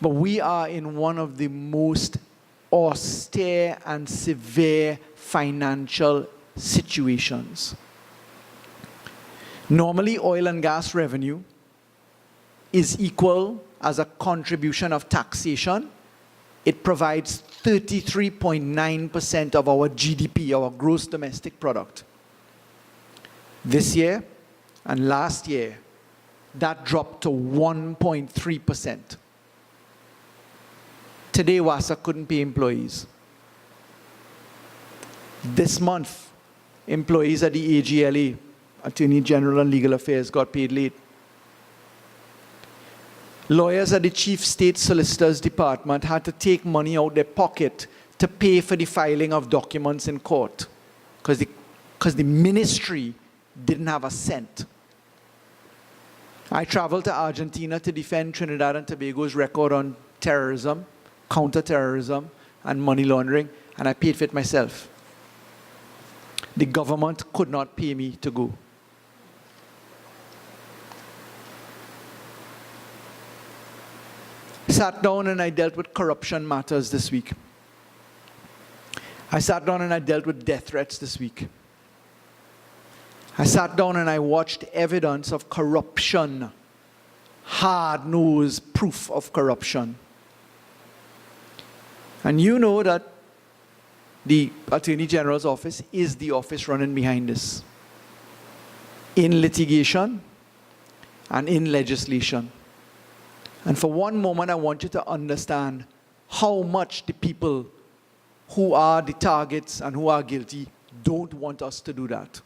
But we are in one of the most austere and severe financial situations. Normally, oil and gas revenue is equal as a contribution of taxation. It provides 33.9% of our GDP, our gross domestic product. This year and last year, that dropped to 1.3%. Today, WASA couldn't pay employees. This month, employees at the AGLA, Attorney General and Legal Affairs, got paid late. Lawyers at the Chief State Solicitor's Department had to take money out their pocket to pay for the filing of documents in court because the ministry didn't have a cent. I traveled to Argentina to defend Trinidad and Tobago's record on terrorism, counter-terrorism, and money laundering, and I paid for it myself. The government could not pay me to go. Sat down and I dealt with corruption matters this week. I sat down and I dealt with death threats this week. I sat down and I watched evidence of corruption, hard-nosed proof of corruption. And you know that the Attorney General's office is the office running behind this, in litigation and in legislation. And for one moment, I want you to understand how much the people who are the targets and who are guilty don't want us to do that.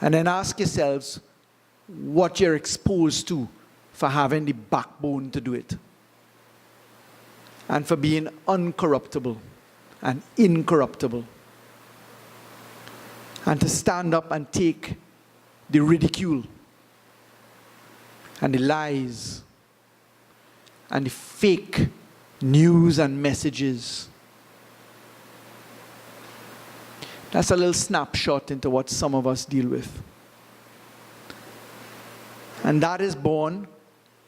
And then ask yourselves what you're exposed to for having the backbone to do it. And for being uncorruptible and incorruptible. and to stand up and take the ridicule and the lies and the fake news and messages. That's a little snapshot into what some of us deal with. And that is born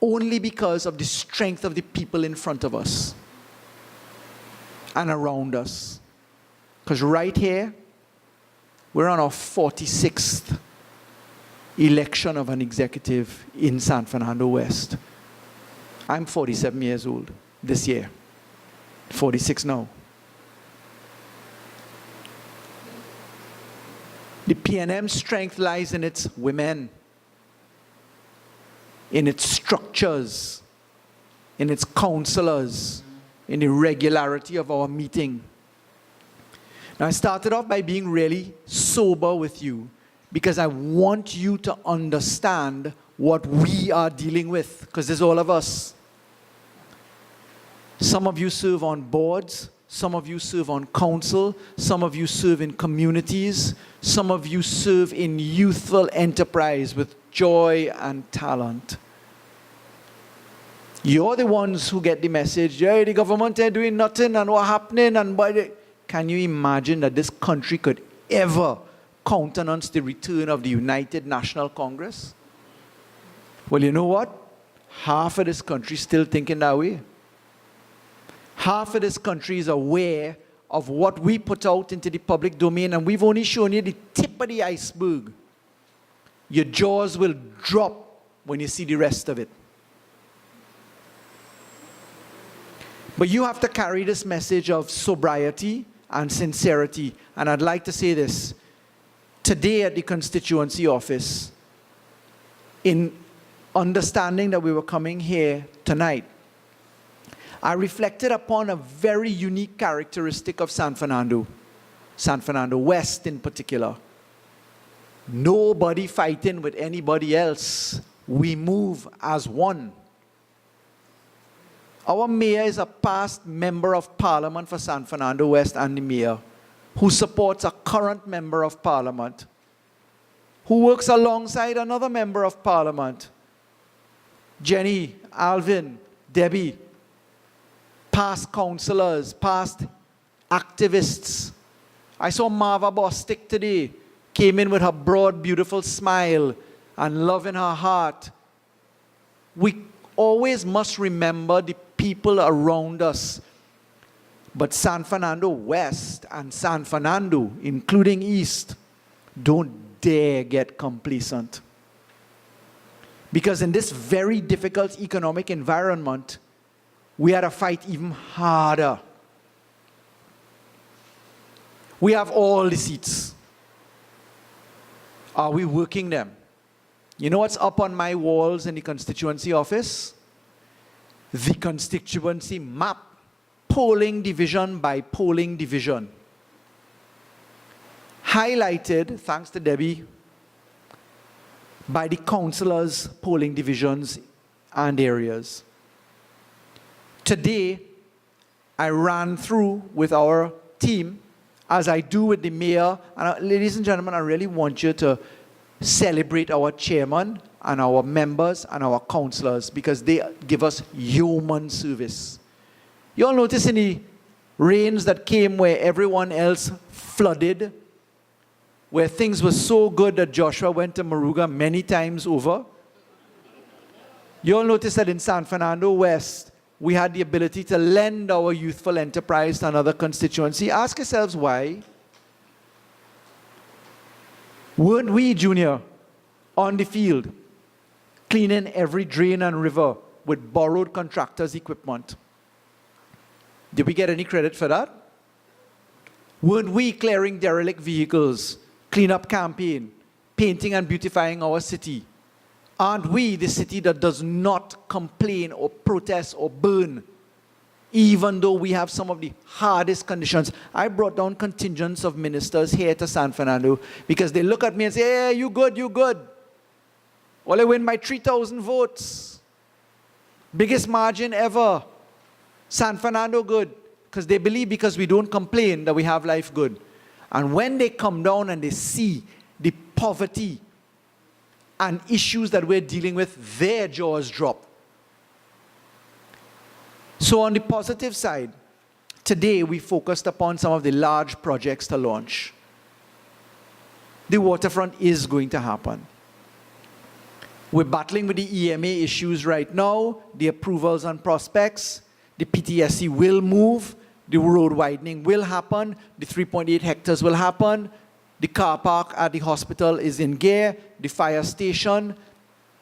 only because of the strength of the people in front of us and around us. Because right here, we're on our 46th election of an executive in San Fernando West. I'm 47 years old this year, 46 now. The PNM strength lies in its women, in its structures, in its councillors, in the regularity of our meeting. Now, I started off by being really sober with you because I want you to understand what we are dealing with, because there's all of us. Some of you serve on boards, some of you serve on council, some of you serve in communities, some of you serve in youthful enterprise with joy and talent. You're the ones who get the message, hey, the government ain't doing nothing and what's happening, and can you imagine that this country could ever countenance the return of the United National Congress? Well, you know what? Half of this country is still thinking that way. Half of this country is aware of what we put out into the public domain, and we've only shown you the tip of the iceberg. Your jaws will drop when you see the rest of it. But you have to carry this message of sobriety and sincerity. And I'd like to say this. Today at the constituency office, in understanding that we were coming here tonight, I reflected upon a very unique characteristic of San Fernando West in particular. Nobody fighting with anybody else. We move as one. Our mayor is a past member of parliament for San Fernando West and the mayor, who supports a current member of parliament, who works alongside another member of parliament, Jenny, Alvin, Debbie, past councillors, past activists. I saw Marva Bostic today, came in with her broad, beautiful smile and love in her heart. We always must remember the people around us. But San Fernando West and San Fernando, including East, don't dare get complacent. Because in this very difficult economic environment, we had to fight even harder. We have all the seats. Are we working them? You know what's up on my walls in the constituency office? The constituency map, polling division by polling division. Highlighted, thanks to Debbie, by the councillors' polling divisions and areas. Today, I ran through with our team, as I do with the mayor. And ladies and gentlemen, I really want you to celebrate our chairman and our members and our councillors, because they give us human service. You all notice in the rains that came where everyone else flooded, where things were so good that Joshua went to Moruga many times over? You all notice that in San Fernando West, we had the ability to lend our youthful enterprise to another constituency. Ask yourselves why. Weren't we, Junior, on the field, cleaning every drain and river with borrowed contractors' equipment? Did we get any credit for that? Weren't we clearing derelict vehicles, cleanup campaign, painting and beautifying our city? Aren't we the city that does not complain or protest or burn, even though we have some of the hardest conditions? I brought down contingents of ministers here to San Fernando because they look at me and say, hey, you good, you good. Well, I win by 3,000 votes. Biggest margin ever. San Fernando good. Because they believe because we don't complain that we have life good. And when they come down and they see the poverty and issues that we're dealing with, their jaws drop. So on the positive side, today we focused upon some of the large projects to launch. The waterfront is going to happen. We're battling with the EMA issues right now, the approvals and prospects. The PTSC will move, the road widening will happen, the 3.8 hectares will happen, the car park at the hospital is in gear, the fire station,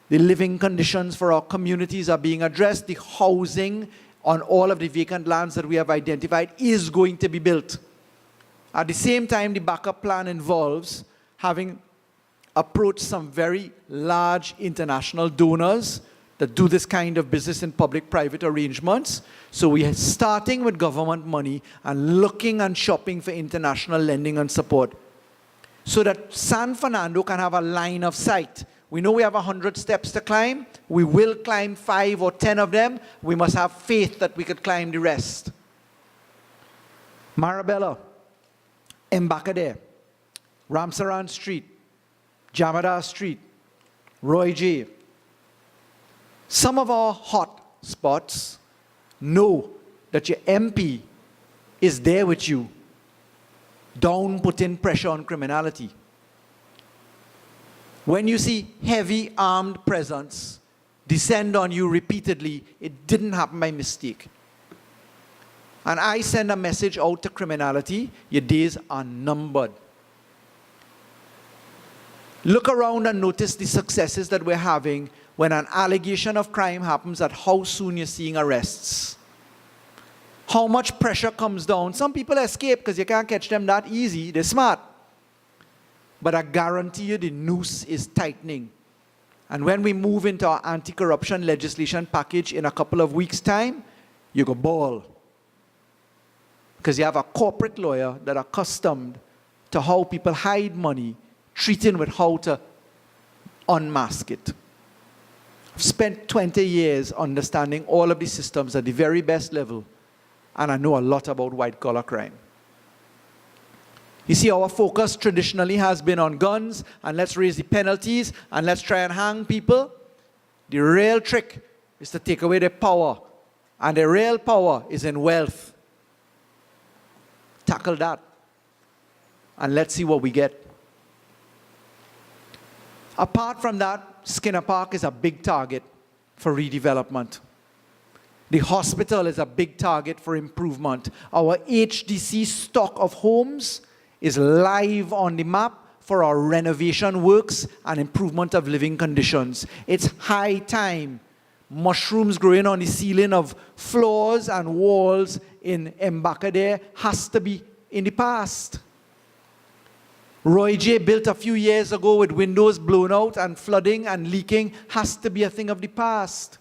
the living conditions for our communities are being addressed, the housing on all of the vacant lands that we have identified is going to be built. At the same time, the backup plan involves having approached some very large international donors that do this kind of business in public-private arrangements. So we are starting with government money and looking and shopping for international lending and support so that San Fernando can have a line of sight. We know we have 100 steps to climb. We will climb 5 or 10 of them. We must have faith that we could climb the rest. Marabella, Embacadere, Ramsaran Street, Jamadar Street, Roy J. Some of our hot spots know that your MP is there with you, down putting pressure on criminality. When you see heavy armed presence descend on you repeatedly, it didn't happen by mistake. And I send a message out to criminality, your days are numbered. Look around and notice the successes that we're having when an allegation of crime happens, at how soon you're seeing arrests. How much pressure comes down. Some people escape because you can't catch them that easy. They're smart. But I guarantee you the noose is tightening. And when we move into our anti-corruption legislation package in a couple of weeks' time, you go ball. Because you have a corporate lawyer that are accustomed to how people hide money, treating with how to unmask it. I've spent 20 years understanding all of these systems at the very best level, and I know a lot about white-collar crime. You see, our focus traditionally has been on guns, and let's raise the penalties, and let's try and hang people. The real trick is to take away their power, and the real power is in wealth. Tackle that, and let's see what we get. Apart from that, Skinner Park is a big target for redevelopment. The hospital is a big target for improvement. Our HDC stock of homes is live on the map for our renovation works and improvement of living conditions. It's high time. Mushrooms growing on the ceiling of floors and walls in Embacadere has to be in the past. Roy J. built a few years ago with windows blown out and flooding and leaking has to be a thing of the past.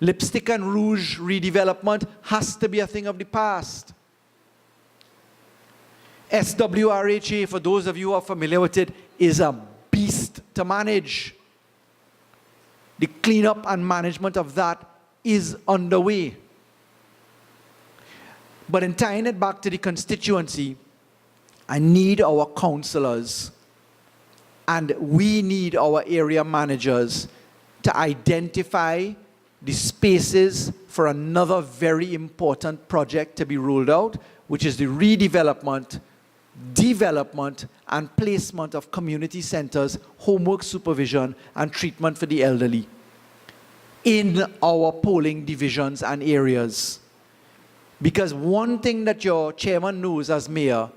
Lipstick and Rouge redevelopment has to be a thing of the past. SWRHA, for those of you who are familiar with it, is a beast to manage. The cleanup and management of that is underway. But in tying it back to the constituency, I need our councillors and we need our area managers to identify the spaces for another very important project to be rolled out, which is the redevelopment, development, and placement of community centers, homework supervision, and treatment for the elderly in our polling divisions and areas. Because one thing that your chairman knows as mayor,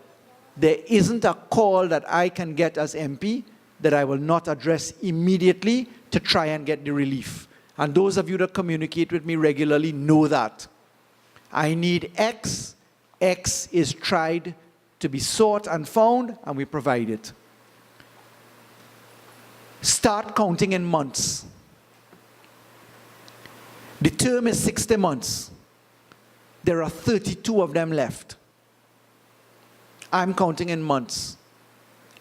there isn't a call that I can get as MP that I will not address immediately to try and get the relief. And those of you that communicate with me regularly know that. I need X. X is tried to be sought and found, and we provide it. Start counting in months. The term is 60 months. There are 32 of them left. I'm counting in months.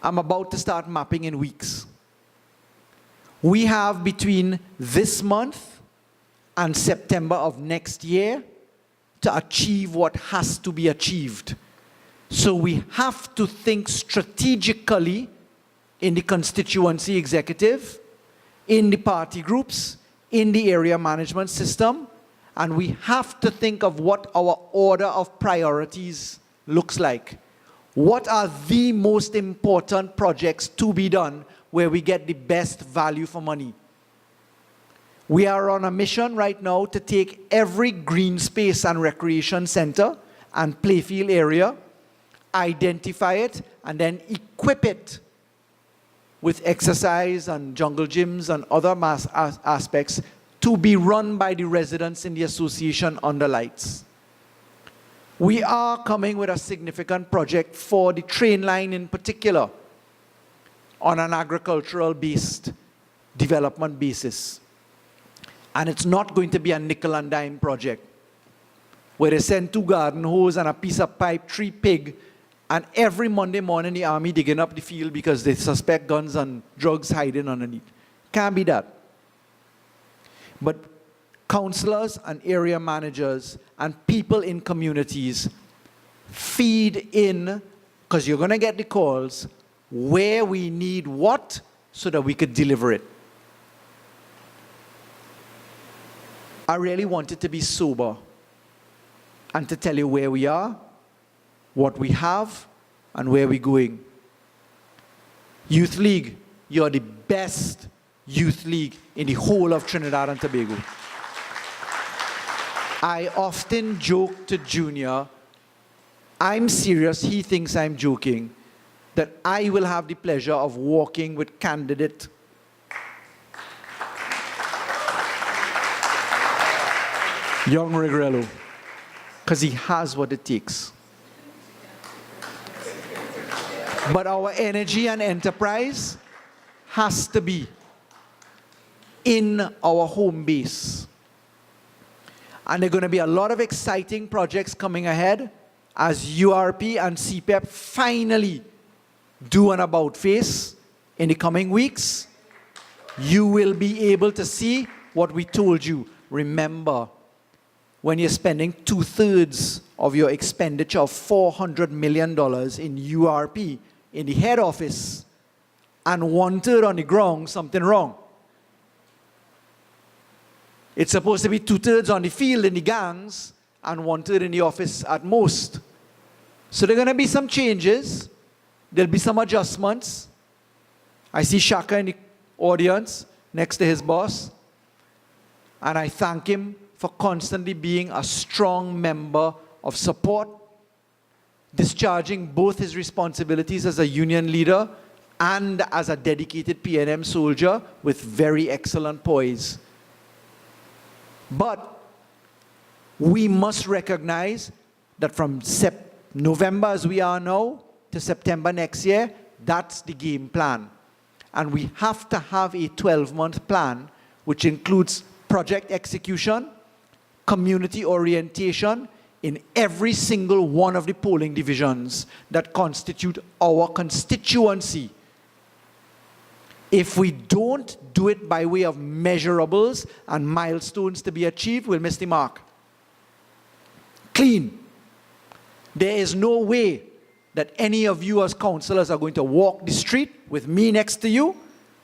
I'm about to start mapping in weeks. We have between this month and September of next year to achieve what has to be achieved. So we have to think strategically in the constituency executive, in the party groups, in the area management system, and we have to think of what our order of priorities looks like. What are the most important projects to be done where we get the best value for money? We are on a mission right now to take every green space and recreation center and playfield area, identify it, and then equip it with exercise and jungle gyms and other aspects to be run by the residents in the association under lights. We are coming with a significant project for the train line in particular on an agricultural-based development basis. And it's not going to be a nickel and dime project where they send 2 garden hose and a piece of pipe, 3 pig, and every Monday morning the army digging up the field because they suspect guns and drugs hiding underneath. Can't be that. But councillors and area managers and people in communities feed in, because you're going to get the calls, where we need what so that we could deliver it. I really wanted to be sober and to tell you where we are, what we have, and where we're going. Youth League, you're the best youth league in the whole of Trinidad and Tobago. I often joke to Junior, I'm serious, he thinks I'm joking, that I will have the pleasure of walking with candidate young Regrello, because he has what it takes. But our energy and enterprise has to be in our home base. And there are going to be a lot of exciting projects coming ahead as URP and CPEP finally do an about face in the coming weeks. You will be able to see what we told you. Remember, when you're spending 2/3 of your expenditure of $400 million in URP in the head office and 1/3 on the ground, something wrong. It's supposed to be 2/3 on the field in the gangs and 1/3 in the office at most. So there are going to be some changes. There'll be some adjustments. I see Shaka in the audience next to his boss. And I thank him for constantly being a strong member of support, discharging both his responsibilities as a union leader and as a dedicated PNM soldier with very excellent poise. But we must recognize that from November as we are now to September next year, that's the game plan. And we have to have a 12-month plan which includes project execution, community orientation in every single one of the polling divisions that constitute our constituency. If we don't do it by way of measurables and milestones to be achieved, we'll miss the mark. Clean. There is no way that any of you as councillors are going to walk the street with me next to you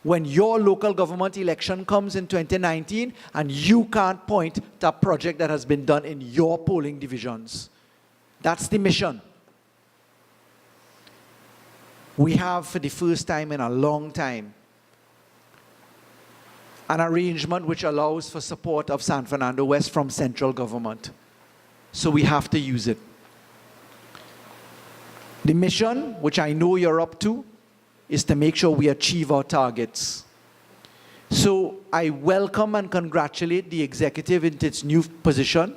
when your local government election comes in 2019 and you can't point to a project that has been done in your polling divisions. That's the mission. We have, for the first time in a long time, an arrangement which allows for support of San Fernando West from central government. So we have to use it. The mission, which I know you're up to, is to make sure we achieve our targets. So I welcome and congratulate the executive in its new position.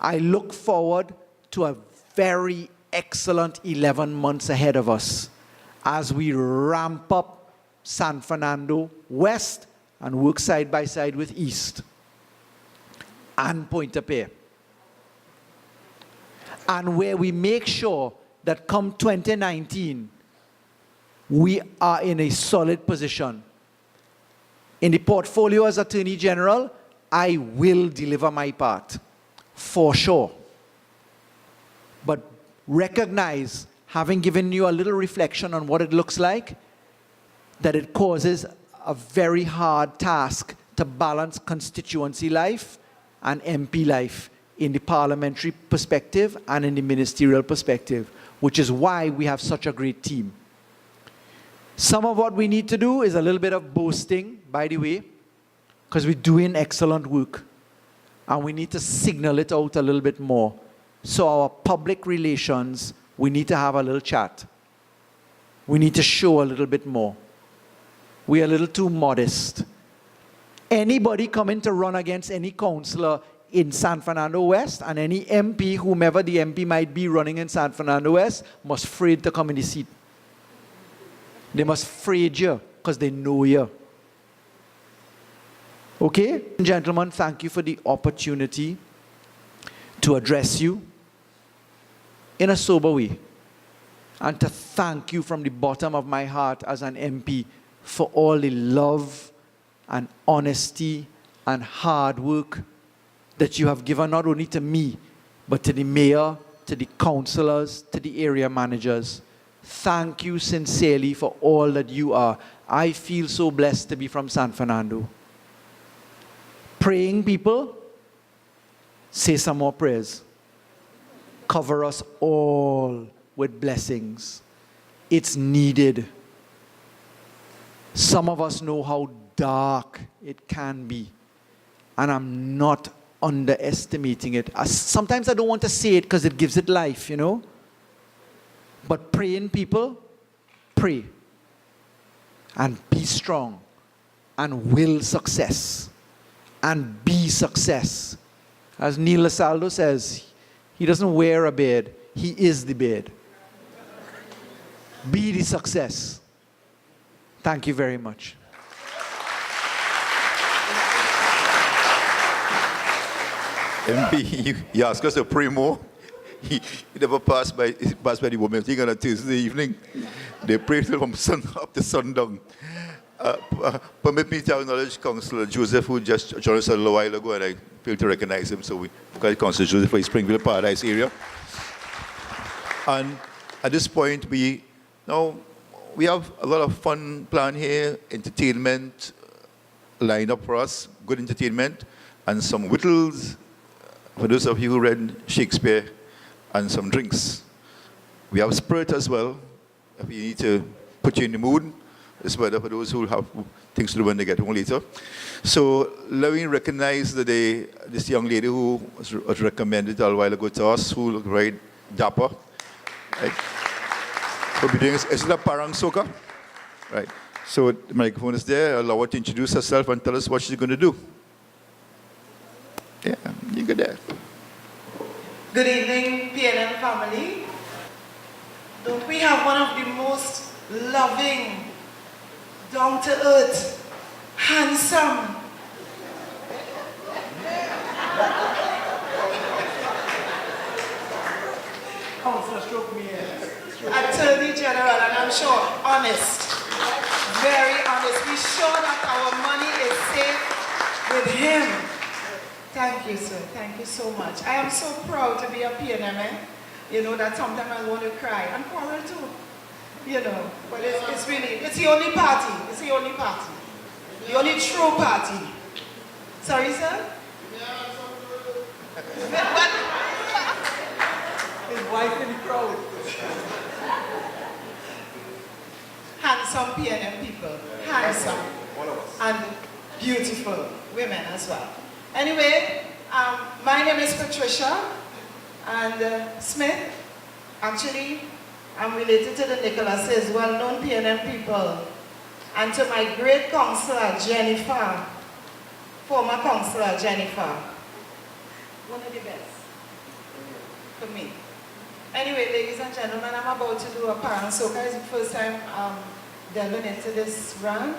I look forward to a very excellent 11 months ahead of us as we ramp up San Fernando West and work side by side with East and Pointe-a-Pierre. And where we make sure that come 2019, we are in a solid position. In the portfolio as Attorney General, I will deliver my part, for sure. But recognize, having given you a little reflection on what it looks like, that it causes a very hard task to balance constituency life and MP life in the parliamentary perspective and in the ministerial perspective, which is why we have such a great team. Some of what we need to do is a little bit of boasting, by the way, because we're doing excellent work. And we need to signal it out a little bit more. So our public relations, we need to have a little chat. We need to show a little bit more. We're a little too modest. Anybody coming to run against any councillor in San Fernando West and any MP, whomever the MP might be running in San Fernando West, must afraid to come in the seat. They must afraid you because they know you. Okay? Gentlemen, thank you for the opportunity to address you in a sober way and to thank you from the bottom of my heart as an MP for all the love and honesty and hard work that you have given not only to me, but to the mayor, to the councillors, to the area managers. Thank you sincerely for all that you are. I feel so blessed to be from San Fernando. Praying people, say some more prayers. Cover us all with blessings. It's needed. Some of us know how dark it can be, and I'm not underestimating it. Sometimes I don't want to say it because it gives it life, you know. But praying people, pray and be strong and will success and be success. As Neil Saldo says, he doesn't wear a beard, he is the beard. Be the success. Thank you very much. MP, you asked us to pray more. He never passed by the woman thing on a Tuesday evening. They prayed from sun up to sundown. Permit me to acknowledge Councillor Joseph, who just joined us a little while ago, and I failed to recognize him, so we call Councillor Joseph for his Springville Paradise area. And at this point, we have a lot of fun planned here, entertainment lined up for us, good entertainment, and some whittles for those of you who read Shakespeare, and some drinks. We have spirit as well, if you need to put you in the mood. It's better for those who have things to do when they get home later. So let me recognize this young lady who was recommended a while ago to us, who looked very dapper. Right? We'll be doing, is it a parang soca? Right. So the microphone is there. Allow her to introduce herself and tell us what she's going to do. Yeah, you go there. Good evening, PNM family. Don't we have one of the most loving, down-to-earth, handsome, Attorney General, and I'm sure honest, very honest. Be sure that our money is safe with him. Thank you, sir. Thank you so much. I am so proud to be a PNM. You know that sometimes I want to cry and quarrel too. You know, but it's really, it's the only party. It's the only party. The only true party. Sorry, sir? What? His wife in the crowd. Handsome PNM people. Handsome. One of us. And beautiful women as well. Anyway, my name is Patricia and Smith. Actually, I'm related to the Nicholases, well-known PNM people, and to my great councillor, Jennifer, former councillor, Jennifer. One of the best for me. Anyway, ladies and gentlemen, I'm about to do a parang soca. It's the first time delving into this run.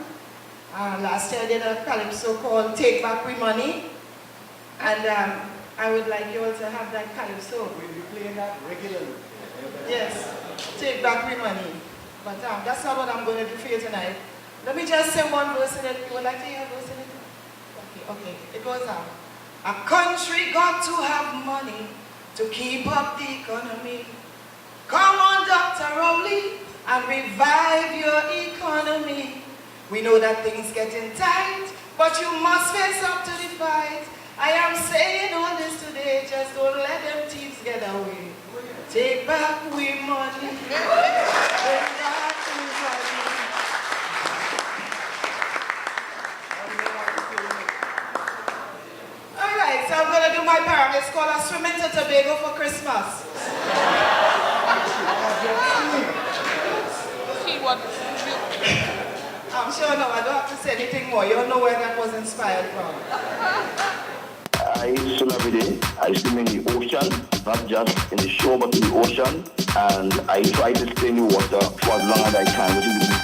Last year I did a calypso called Take Back We Money. And I would like you all to have that calypso. We'll be playing that regularly. Yes, Take Back We Money. But that's not what I'm going to do for you tonight. Let me just say one verse in it. You would like to hear a verse in it? Okay. It goes out. A country got to have money to keep up the economy. Come on, Dr. Rowley, and revive your economy. We know that things getting tight, but you must face up to the fight. I am saying all this today, just don't let them thieves get away. Take back we money. Take back we money. All right, so I'm going to do my poem. It's called A Swimming to Tobago for Christmas. I'm sure no, I don't have to say anything more. You all know where that was inspired from. I swim every day. I swim in the ocean, not just in the shore, but in the ocean. And I try to stay in the water for as long as I can, which is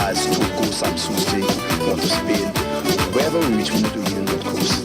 as to coast and Tuesday or to Spain. Wherever we reach, we need to be in that coast.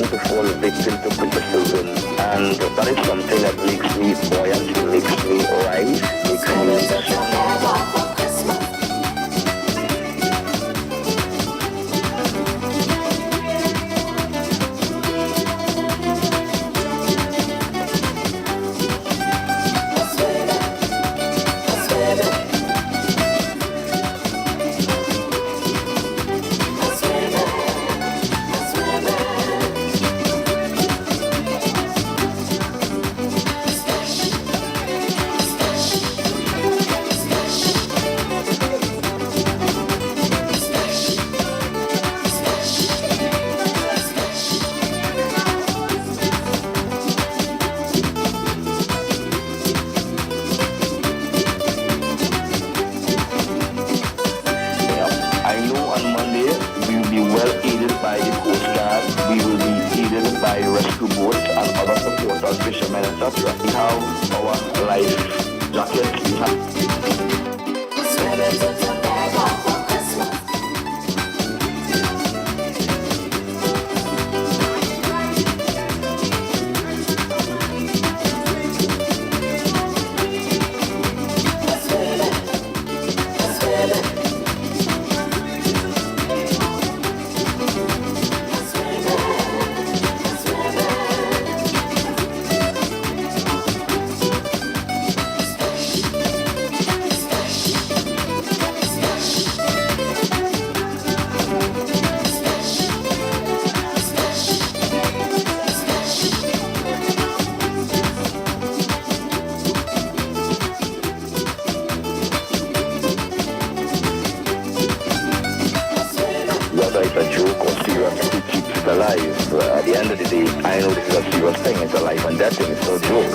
To fall victim to criticism, and that is something that makes me buoyant, makes me rise, makes me strong. By rescue boats and other supporters, fishermen, etc. We have our life jackets. We have whether it's a joke or serious, who keeps it alive. At the end of the day, I know this is a serious thing. It's a life and death thing. It's no joke.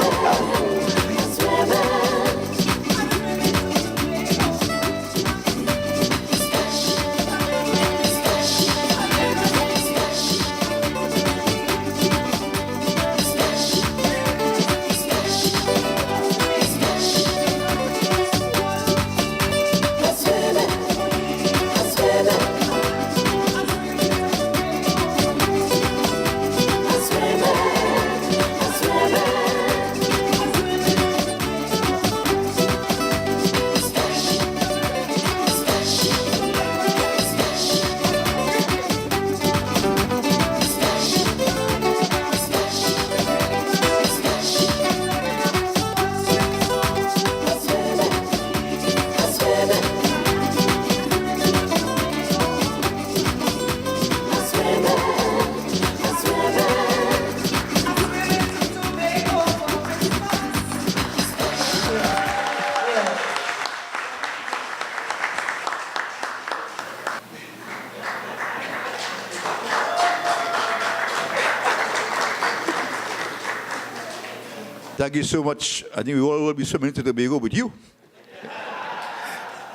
Thank you so much. I think we all will be swimming to Tobago with you.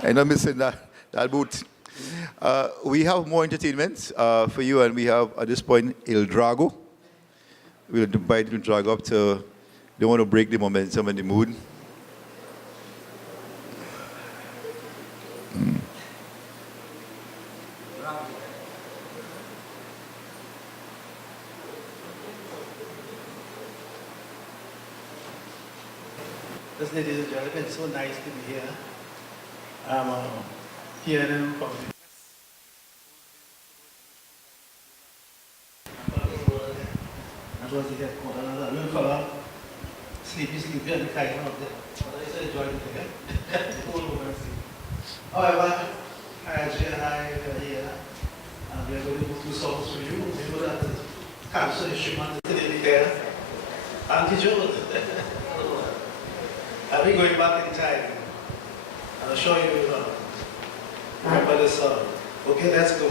I'm not missing that boat. We have more entertainment for you, and we have, at this point, Il Drago. We'll invite Il Drago up to, don't want to break the momentum and the mood. Yes, ladies and gentlemen, it's so nice to be here. I'm PNM from was here for another little fella, sleepy, and kind of there. But I still enjoyed it again. The whole woman sleep. However, as you and I are here, and we are going to do 2 songs for you. We know that the cancer instrument is still here. Auntie Joe. I'll be going back in time. I'll show you, remember this song. Okay, let's go.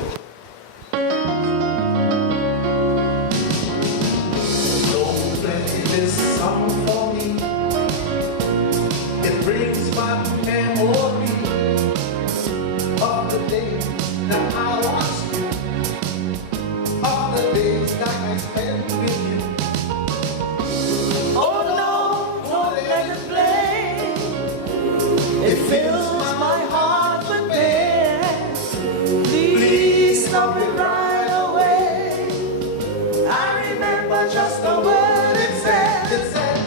Don't play this song for me. It brings back memory of the days that I was you, of the days that I spent with you. Oh no, don't let it play. It fills my heart with pain. Please stop it right away. I remember just the word it said. It said,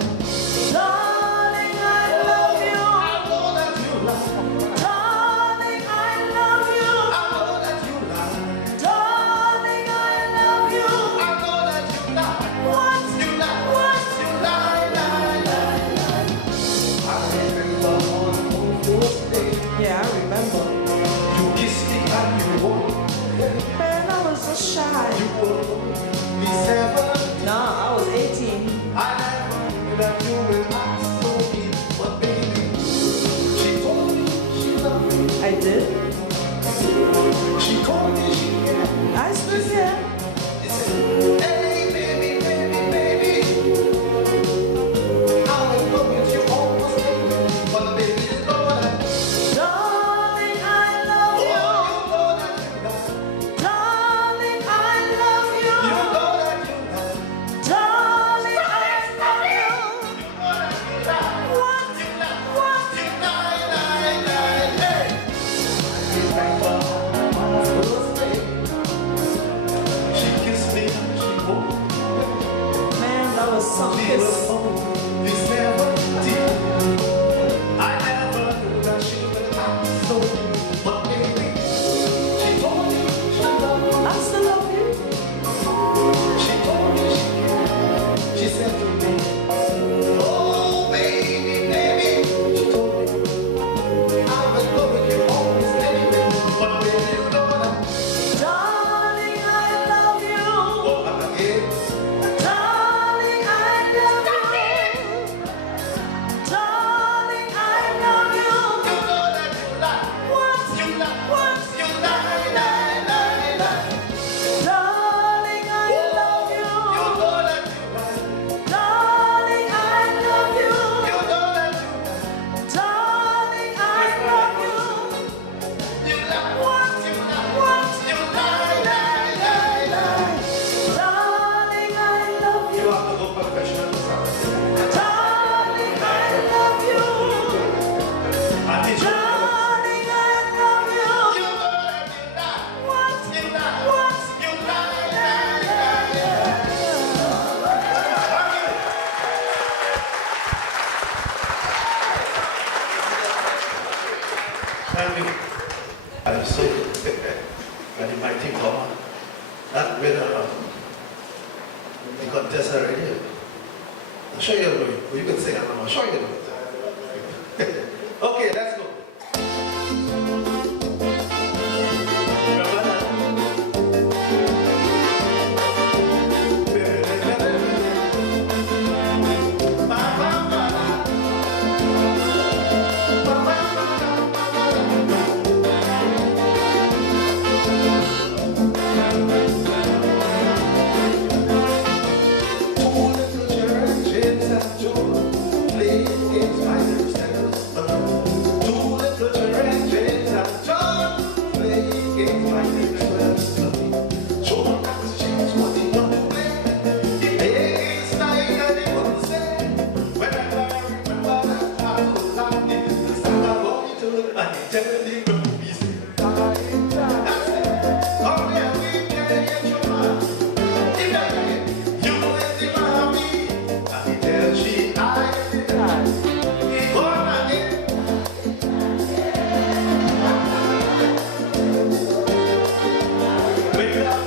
darling, I love you. I know that you lie. Darling, I love you. I know that you lie. Darling, I love you. I know that you lie. What? You lie. What? You lie, lie, lie, lie. I remember on those days. Yeah, I remember. You kissed me and you won't. And I was so shy. You won't be 17. No, I was 18. I never knew that you would act so deep. But baby, she told me she loved me. I did. She told me she cared. I stood here. She said, hey baby, baby, baby, I will love you till almost baby. But baby, you know what I mean. Darling, I love Oh, you. you know that you lie. Darling, I love you. You know that you lie. Darling, I love you. You know that you lie. What? You lie. What? You lie, lie, lie, hey. I remember on those days. She kissed me and she won't. Man, that was some She kiss. was only 17. I never knew that she would act so deep. But baby, she told me she loved me. I still love you. She told me she cared. She said to me, oh baby, baby. She told me, I will go with you always, baby. But baby, you know that. Darling, I love you. Oh, again. Darling, I love you. Darling, I love you. You know that you lie. What? You lie. What? You lie, lie, lie, lie. Darling, I love You you. know that you lie. Darling, I love you. You know that you lie. Darling, I love you. You lie. What? You lie. What? You lie, lie, lie, lie. Darling, I love You you. have to go professional sound. Darling, I love you. Auntie Jo, Darling, I love you. you know that you lie. What? You lie. What? You lie, lie, lie, lie. Thank you. I'm so and my team come. That when the contest already. I'll show you a little bit. You can sing and I'll show you a little bit. Okay, let's go. Two little children, James and Joe.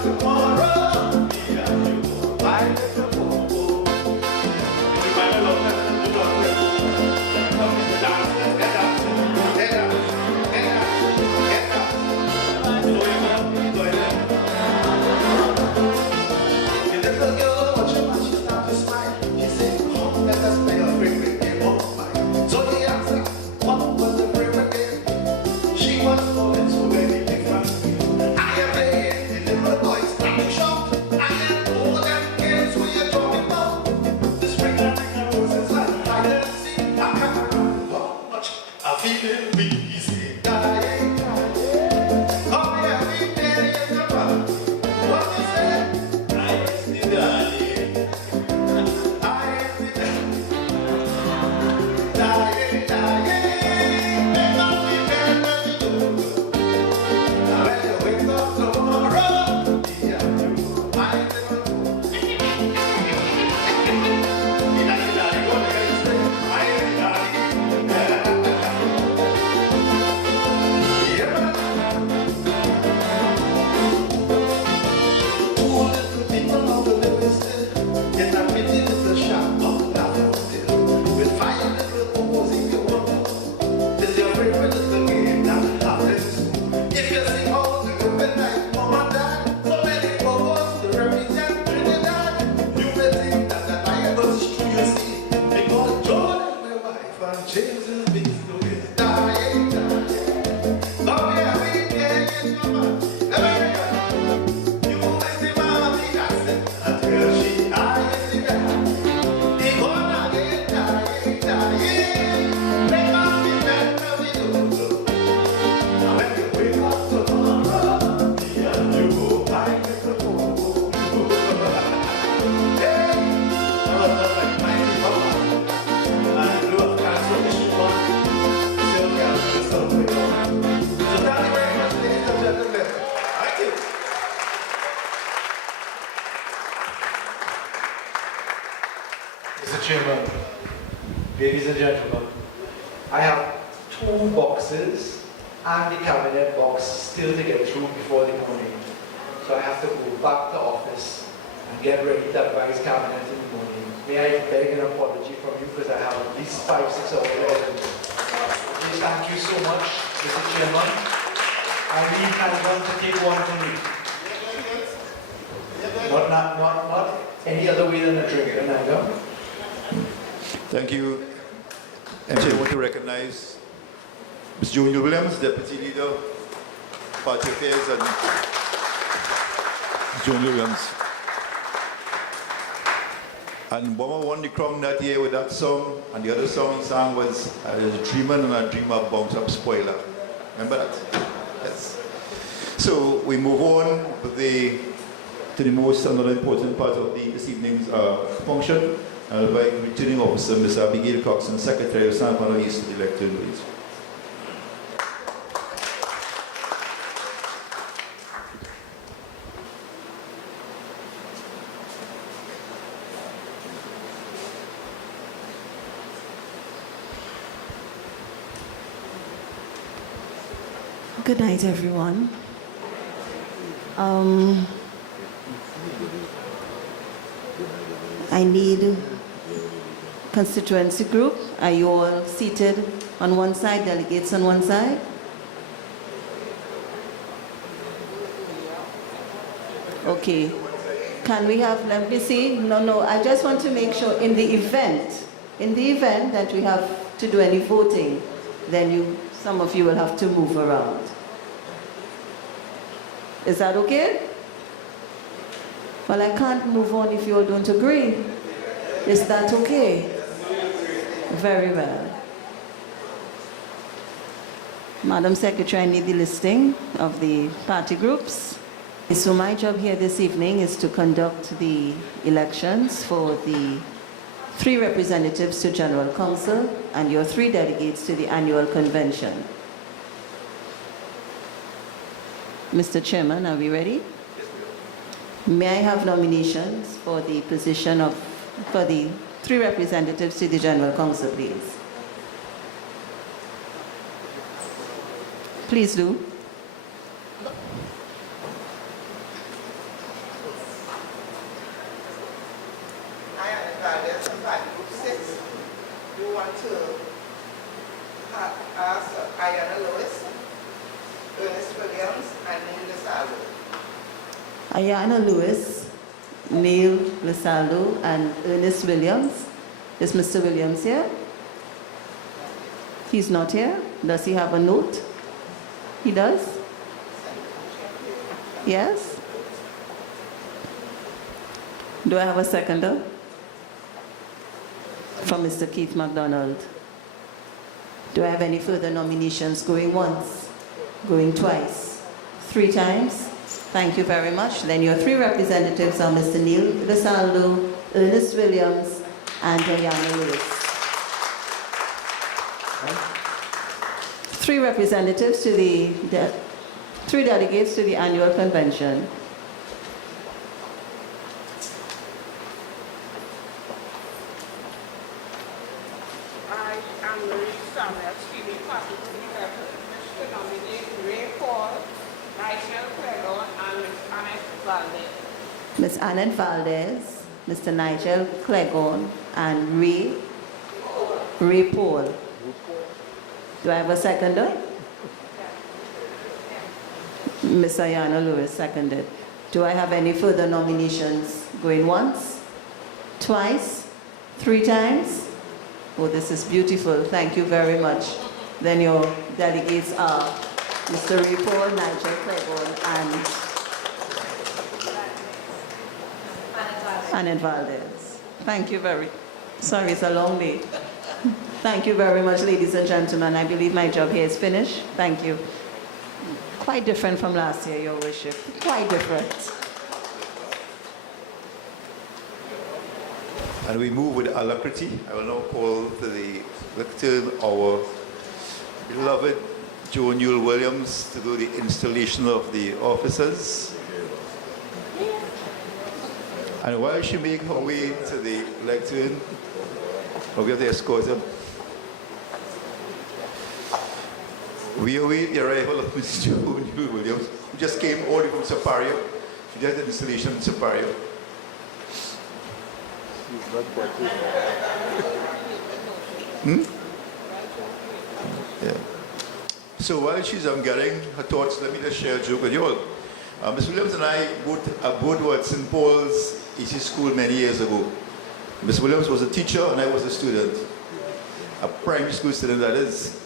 tomorrow, me and you, my little bobo. You might love that and do love it. Come in the dance, let's get up, get up, get up, get up. So you love me, go ahead. The little girl watching and she started to smile. She said, come, let us play a favorite game of mine. So he asked her, what was the favorite game? She was calling so many different things. I am playing the little boys standing shop. I am all them games we are talking about. The spring and the roses and hide and seek. I can't run how much I feel it easy. Dying, dying. Oh yeah, we play in the fun. What you say? I am the darling. I am the dying, dying. Make up the bed and you do. Now when you wake up tomorrow, me and you, my little boy. If you sing all the good night, mama died. So many bubbles to represent Trinidad. You may think that the Bible is true, you see. Because Jordan, my wife, and James is big to his dying, dying. Oh yeah, we can't get mama. You may see mama be dancing until she dies in the bed. He gonna get dying, dying. Make up the bed and we do. Now when you wake up tomorrow, me and you, my little bobo. Hey, I was not like my mama. I grew up transformation one. Still got this somewhere on. So thank you very much, ladies and gentlemen. Thank you. Mr. Chairman, ladies and gentlemen, I have 2 boxes and the cabinet box still to get through before the morning. So I have to go back to office and get ready to advise cabinet in the morning. May I beg an apology from you because I have at least 5, 6 hours ahead of me. Please, thank you so much, Mr. Chairman. I really can't want to take one from you. Not any other way than a drink, and I go. Thank you. And I want to recognize Ms. Junior Williams, Deputy Leader, Party Affairs, and Ms. Junior Williams. And Boma won the crown that year with that song, and the other song he sang was I was a dreamer and a dreamer bounce up spoiler. Remember that? Yes. So we move on to the most another important part of this evening's function. I'll invite returning officer Ms. Abigail Cox and Secretary of San Fernando East to the lectern, please. Good night, everyone. I need constituency group. Are you all seated on one side, delegates on one side? Okay. Can we have, let me see. No, I just want to make sure in the event that we have to do any voting, then some of you will have to move around. Is that okay? Well, I can't move on if you all don't agree. Is that okay? Very well. Madam Secretary, I need the listing of the party groups. So my job here this evening is to conduct the elections for the 3 representatives to General Council and your 3 delegates to the annual convention. Mr. Chairman, are we ready? May I have nominations for the position for the 3 representatives to the General Council, please? Please do. Valdez from Party Group 6. We want to ask Ayana Lewis, Ernest Williams, and Neil DeSalvo. Ayana Lewis, Neil Lisaldo, and Ernest Williams. Is Mr. Williams here? He's not here. Does he have a note? He does? Yes? Do I have a seconder? From Mr. Keith MacDonald. Do I have any further nominations? Going once, going twice, 3 times? Thank you very much. Then your 3 representatives are Mr. Neil DeSaldo, Ernest Williams, and Ayana Lewis. 3 representatives to the 3 delegates to the annual convention. I am Marie Samuel, Stevie Party to nominate Ray Paul, Rachel Clegon, and Ms. Annette Valdez. Ms. Annette Valdez, Mr. Nigel Clegon, and Ray Paul. Do I have a seconder? Ms. Ayana Lewis seconded. Do I have any further nominations? Going once, twice, 3 times? Oh, this is beautiful. Thank you very much. Then your delegates are Mr. Ray Paul, Nigel Clegon, and Annette Valdez. Thank you very. Sorry, it's a long day. Thank you very much, ladies and gentlemen. I believe my job here is finished. Thank you. Quite different from last year, Your Worship. Quite different. And we move with alacrity. I will now call to the lectern our beloved Joan Yule Williams to do the installation of the officers. And while she makes her way to the lectern, we have to escort her. We await the arrival of Ms. Joan Yule Williams, who just came all the way from Sapario. She did the installation in Sapario. Yeah. So while she's getting her thoughts, let me just share a joke with you all. Ms. Williams and I both were at St. Paul's EC School many years ago. Ms. Williams was a teacher and I was a student, a primary school student that is.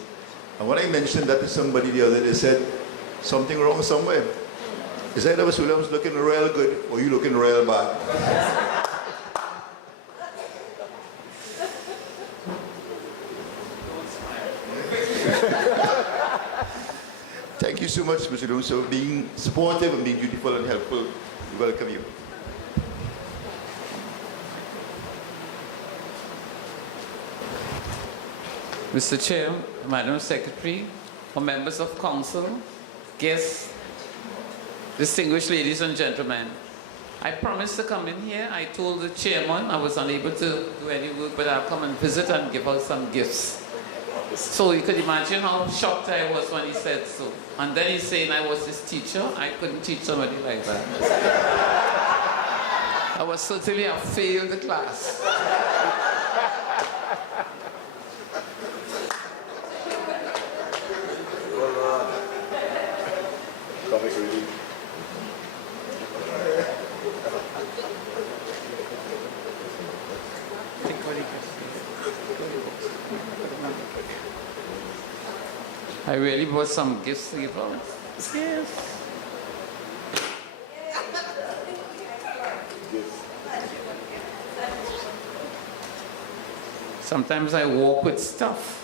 And when I mentioned that to somebody the other day, they said, something wrong somewhere. Is either Ms. Williams looking real good or you looking real bad? Thank you so much, Mr. Williams, for being supportive and being beautiful and helpful. We welcome you. Mr. Chair, Madam Secretary, or members of council, guests, distinguished ladies and gentlemen, I promised to come in here. I told the chairman I was unable to do any work, but I'll come and visit and give out some gifts. So you could imagine how shocked I was when he said so. And then he's saying I was his teacher. I couldn't teach somebody like that. I was certainly a failed class. I really brought some gifts to give out. Yes. Sometimes I walk with stuff.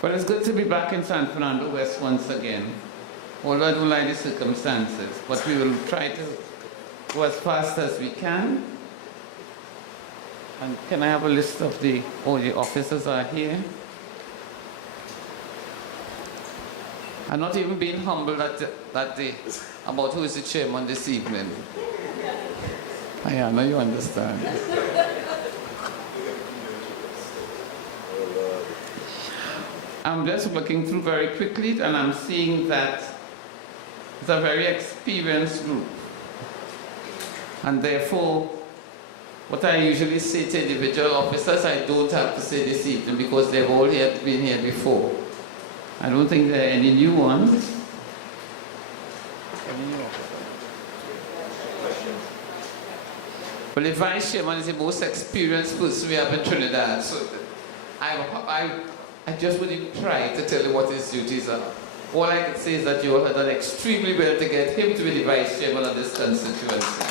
But it's good to be back in San Fernando West once again. Although I don't like the circumstances, but we will try to go as fast as we can. And can I have a list of all the officers are here? I'm not even being humble that day about who is the chairman this evening. I know you understand. I'm just looking through very quickly and I'm seeing that it's a very experienced group. And therefore, what I usually say to individual officers, I don't have to say this evening because they've all been here before. I don't think there are any new ones. Well, the Vice Chairman is the most experienced person we have in Trinidad, so I just wouldn't try to tell you what his duties are. All I can say is that you all have done extremely well to get him to be the Vice Chairman of this constituency.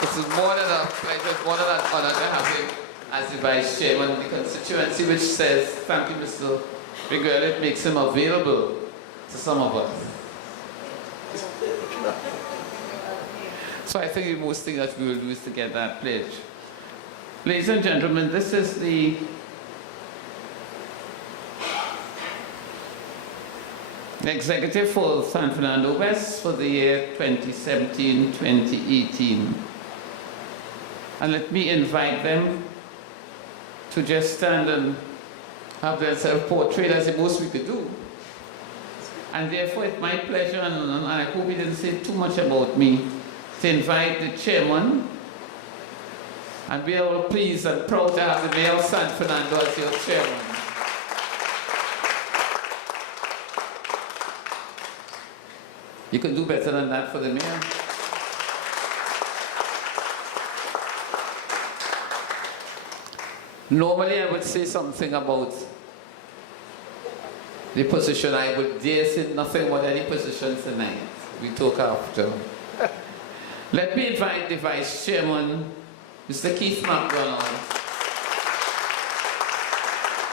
It's more than a pleasure, it's more than an honor to have him as the Vice Chairman of the constituency, which says, thank you, Mr. Miguel, it makes him available to some of us. So I think the most thing that we will do is to get that pledge. Ladies and gentlemen, this is the executive for San Fernando West for the year 2017-2018. And let me invite them to just stand and have themselves portrayed as the most we could do. And therefore, it's my pleasure, and I hope he didn't say too much about me, to invite the chairman. And we are all pleased and proud to have the Mayor of San Fernando as your chairman. You can do better than that for the mayor. Normally, I would say something about the position. I would dare say nothing about any position tonight. We talk after. Let me invite the Vice Chairman, Mr. Keith McDonald.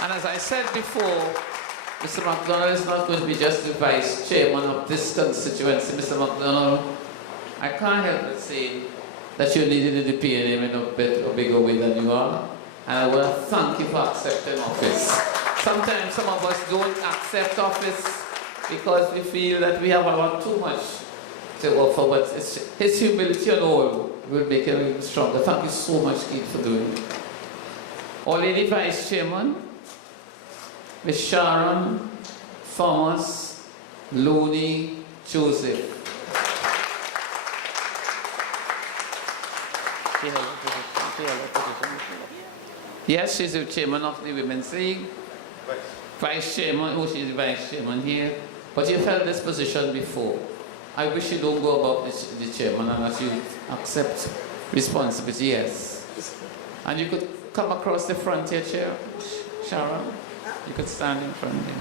And as I said before, Mr. McDonald is not going to be just the Vice Chairman of this constituency. Mr. McDonald, I can't help but say that you're needed in the PNM in a bigger way than you are. And I want to thank you for accepting office. Sometimes some of us don't accept office because we feel that we have a lot too much to offer, but it's his humility and all will make him even stronger. Thank you so much, Keith, for doing it. Our Lady Vice Chairman, Ms. Sharon Thomas Looney Joseph. Yes, she's the chairman of the Women's League. Vice chairman, oh, she's the vice chairman here. But you've held this position before. I wish you don't go above the chairman unless you accept responsibility, yes. And you could come across the front here, Chair, Sharon. You could stand in front of him.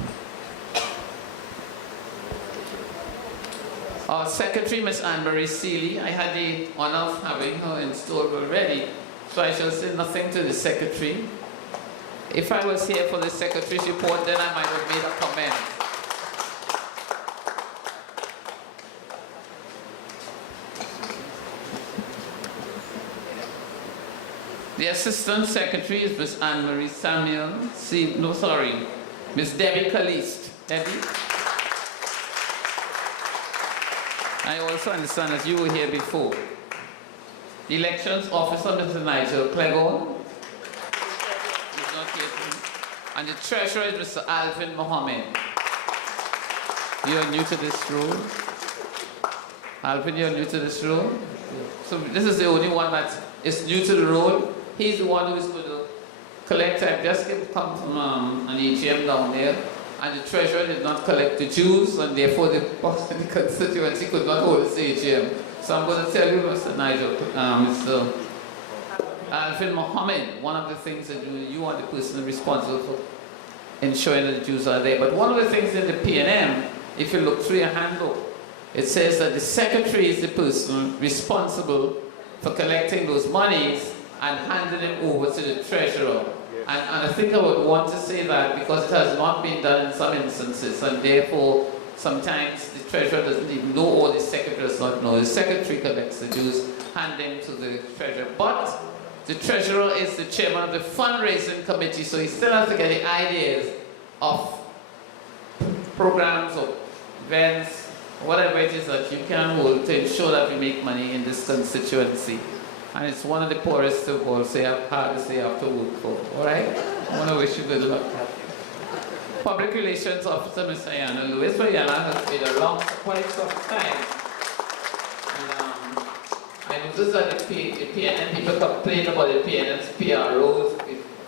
Our secretary, Ms. Anne-Marie Seeley, I had the honor of having her installed already, so I shall say nothing to the secretary. If I was here for the secretary's report, then I might have made a comment. The assistant secretary is Ms. Anne-Marie Samuel. Ms. Debbie Caliste. Debbie? I also understand that you were here before. The elections officer, Mr. Nigel Clegon. He's not here too. And the treasurer is Mr. Alvin Mohammed. You are new to this role. Alvin, you are new to this role. So this is the only one that is new to the role. He's the one who is going to collect. I just come from an AGM down there, and the treasurer did not collect the dues, and therefore the constituency could not hold its AGM. So I'm going to tell you, Mr. Nigel, Mr. Alvin Mohammed, one of the things that you are the person responsible for ensuring that the dues are there. But one of the things in the PNM, if you look through your handbook, it says that the secretary is the person responsible for collecting those monies and handing them over to the treasurer. And I think I would want to say that because it has not been done in some instances, and therefore sometimes the treasurer doesn't even know, or the secretary does not know. The secretary collects the dues, hand them to the treasurer. But the treasurer is the chairman of the fundraising committee, so he still has to get the ideas of programs or events, whatever it is that you can hold to ensure that we make money in this constituency. And it's one of the poorest of all, hardest they have to work for. All right? I want to wish you good luck. Public Relations Officer, Mr. Yana Lewis. So Yana has been around for quite some time. And I I noticed that the PNM people complain about the PNM's PROs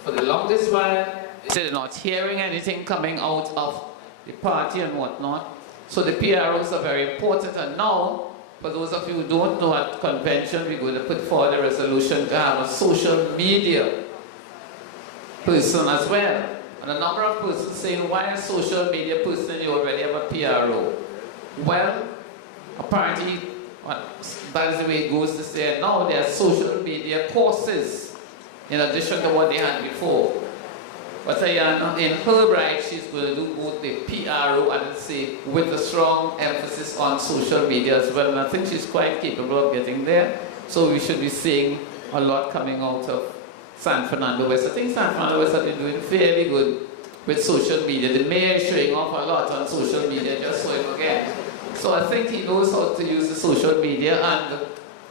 for the longest while. They're not hearing anything coming out of the party and whatnot. So the PROs are very important. And now, for those of you who don't know, at convention, we're going to put forward a resolution to have a social media person as well. And a number of persons saying, why a social media person? You already have a PRO. Well, apparently, that is the way it goes to say. Now there are social media courses in addition to what they had before. But in her right, she's going to do both the PRO and say with a strong emphasis on social media as well. And I think she's quite capable of getting there. So we should be seeing a lot coming out of San Fernando West. I think San Fernando West has been doing fairly good with social media. The mayor is showing off a lot on social media, just so him again. So I think he knows how to use the social media, and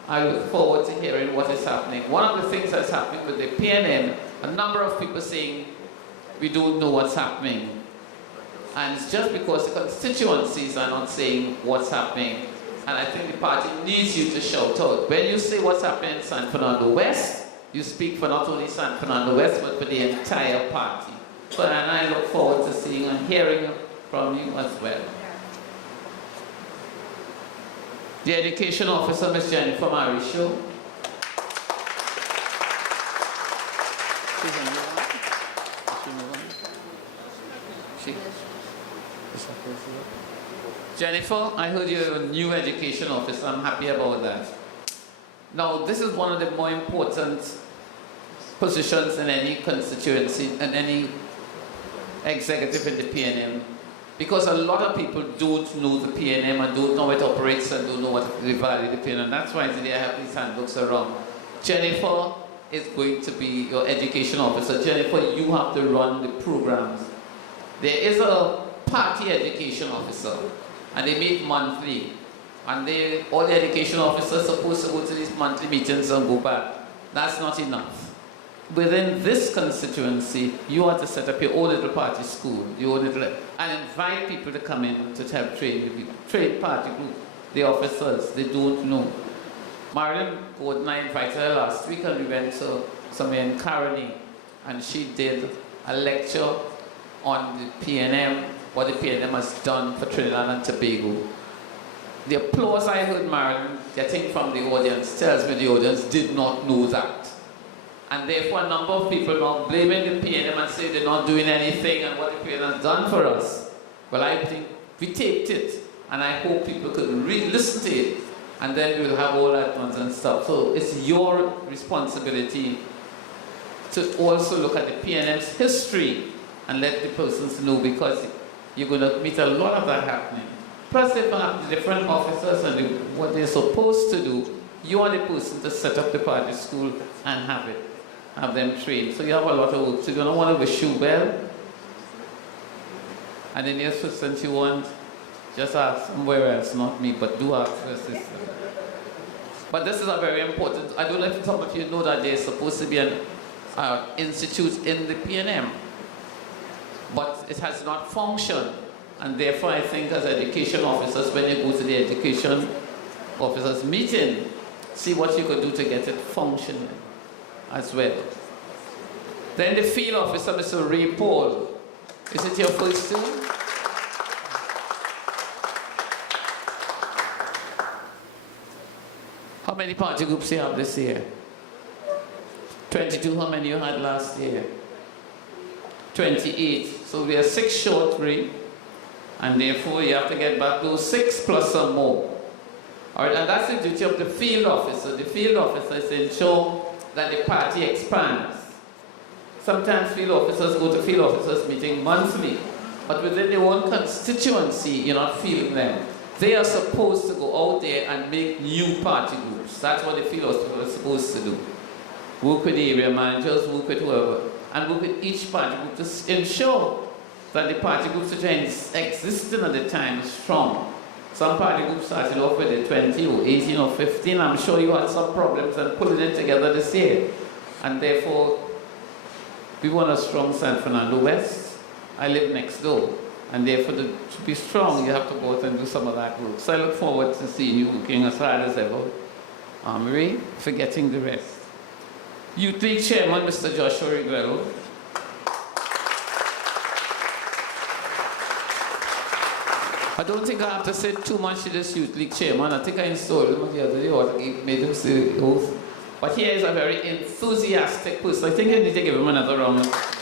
I look forward to hearing what is happening. One of the things that's happening with the PNM, a number of people saying we don't know what's happening. And it's just because the constituencies are not saying what's happening. And I think the party needs you to shout out. When you say what's happening in San Fernando West, you speak for not only San Fernando West, but for the entire party. So, and I look forward to seeing and hearing from you as well. The Education Officer, Ms. Jennifer Marisho. Jennifer, I heard you're a new Education Officer. I'm happy about that. Now, this is one of the more important positions in any constituency and any executive in the PNM, because a lot of people don't know the PNM and don't know how it operates and don't know what the value of the PNM. That's why today I have these handbooks around. Jennifer is going to be your Education Officer. Jennifer, you have to run the programs. There is a party Education Officer, and they meet monthly. And all the education officers are supposed to go to these monthly meetings and go back. That's not enough. Within this constituency, you have to set up your own little party school, your own little, and invite people to come in to help train the people. Train party group, the officers, they don't know. Marilyn Gordon, I invited her last week, and we went to somewhere in Caroni, and she did a lecture on the PNM, what the PNM has done for Trinidad and Tobago. The applause I heard Marilyn getting from the audience tells me the audience did not know that. And therefore a number of people now blaming the PNM and say they're not doing anything and what the PNM has done for us. Well, I think we taped it, and I hope people could re-listen to it, and then we'll have all that nonsense stuff. So it's your responsibility to also look at the PNM's history and let the persons know, because you're going to meet a lot of that happening. Plus, if you have the different officers and what they're supposed to do, you are the person to set up the party school and have them trained. So you have a lot of work. So you don't want to wish you well. And then your assistant you want, just ask somewhere else, not me, but do ask your assistant. But this is a very important, I don't know if some of you know that there's supposed to be an institute in the PNM, but it has not functioned. And therefore, I think as education officers, when you go to the education officers meeting, see what you could do to get it functioning as well. Then the field officer, Mr. Ray Paul. Is it your first term? How many party groups do you have this year? 22. How many you had last year? 28. So we are 6 short, Ray. And therefore, you have to get back those 6 plus some more. All right, and that's the duty of the field officer. The field officer is to ensure that the party expands. Sometimes field officers go to field officers meeting monthly, but within their own constituency, you're not feeling them. They are supposed to go out there and make new party groups. That's what the field officer is supposed to do. Work with the area managers, work with whoever, and work with each party group to ensure that the party groups which are existing at the time is strong. Some party groups started off with a 20 or 18 or 15. I'm sure you had some problems and putting it together this year. And therefore, we want a strong San Fernando West. I live next door. And therefore, to be strong, you have to go out and do some of that work. So I look forward to seeing you working as hard as ever Marie, forgetting the rest. Youth League Chairman, Mr. Joshua Reguero. I don't think I have to say too much to this Youth League Chairman. I think I installed him the other day, or made him say the oath. But he is a very enthusiastic person. I think I need to give him another round of applause.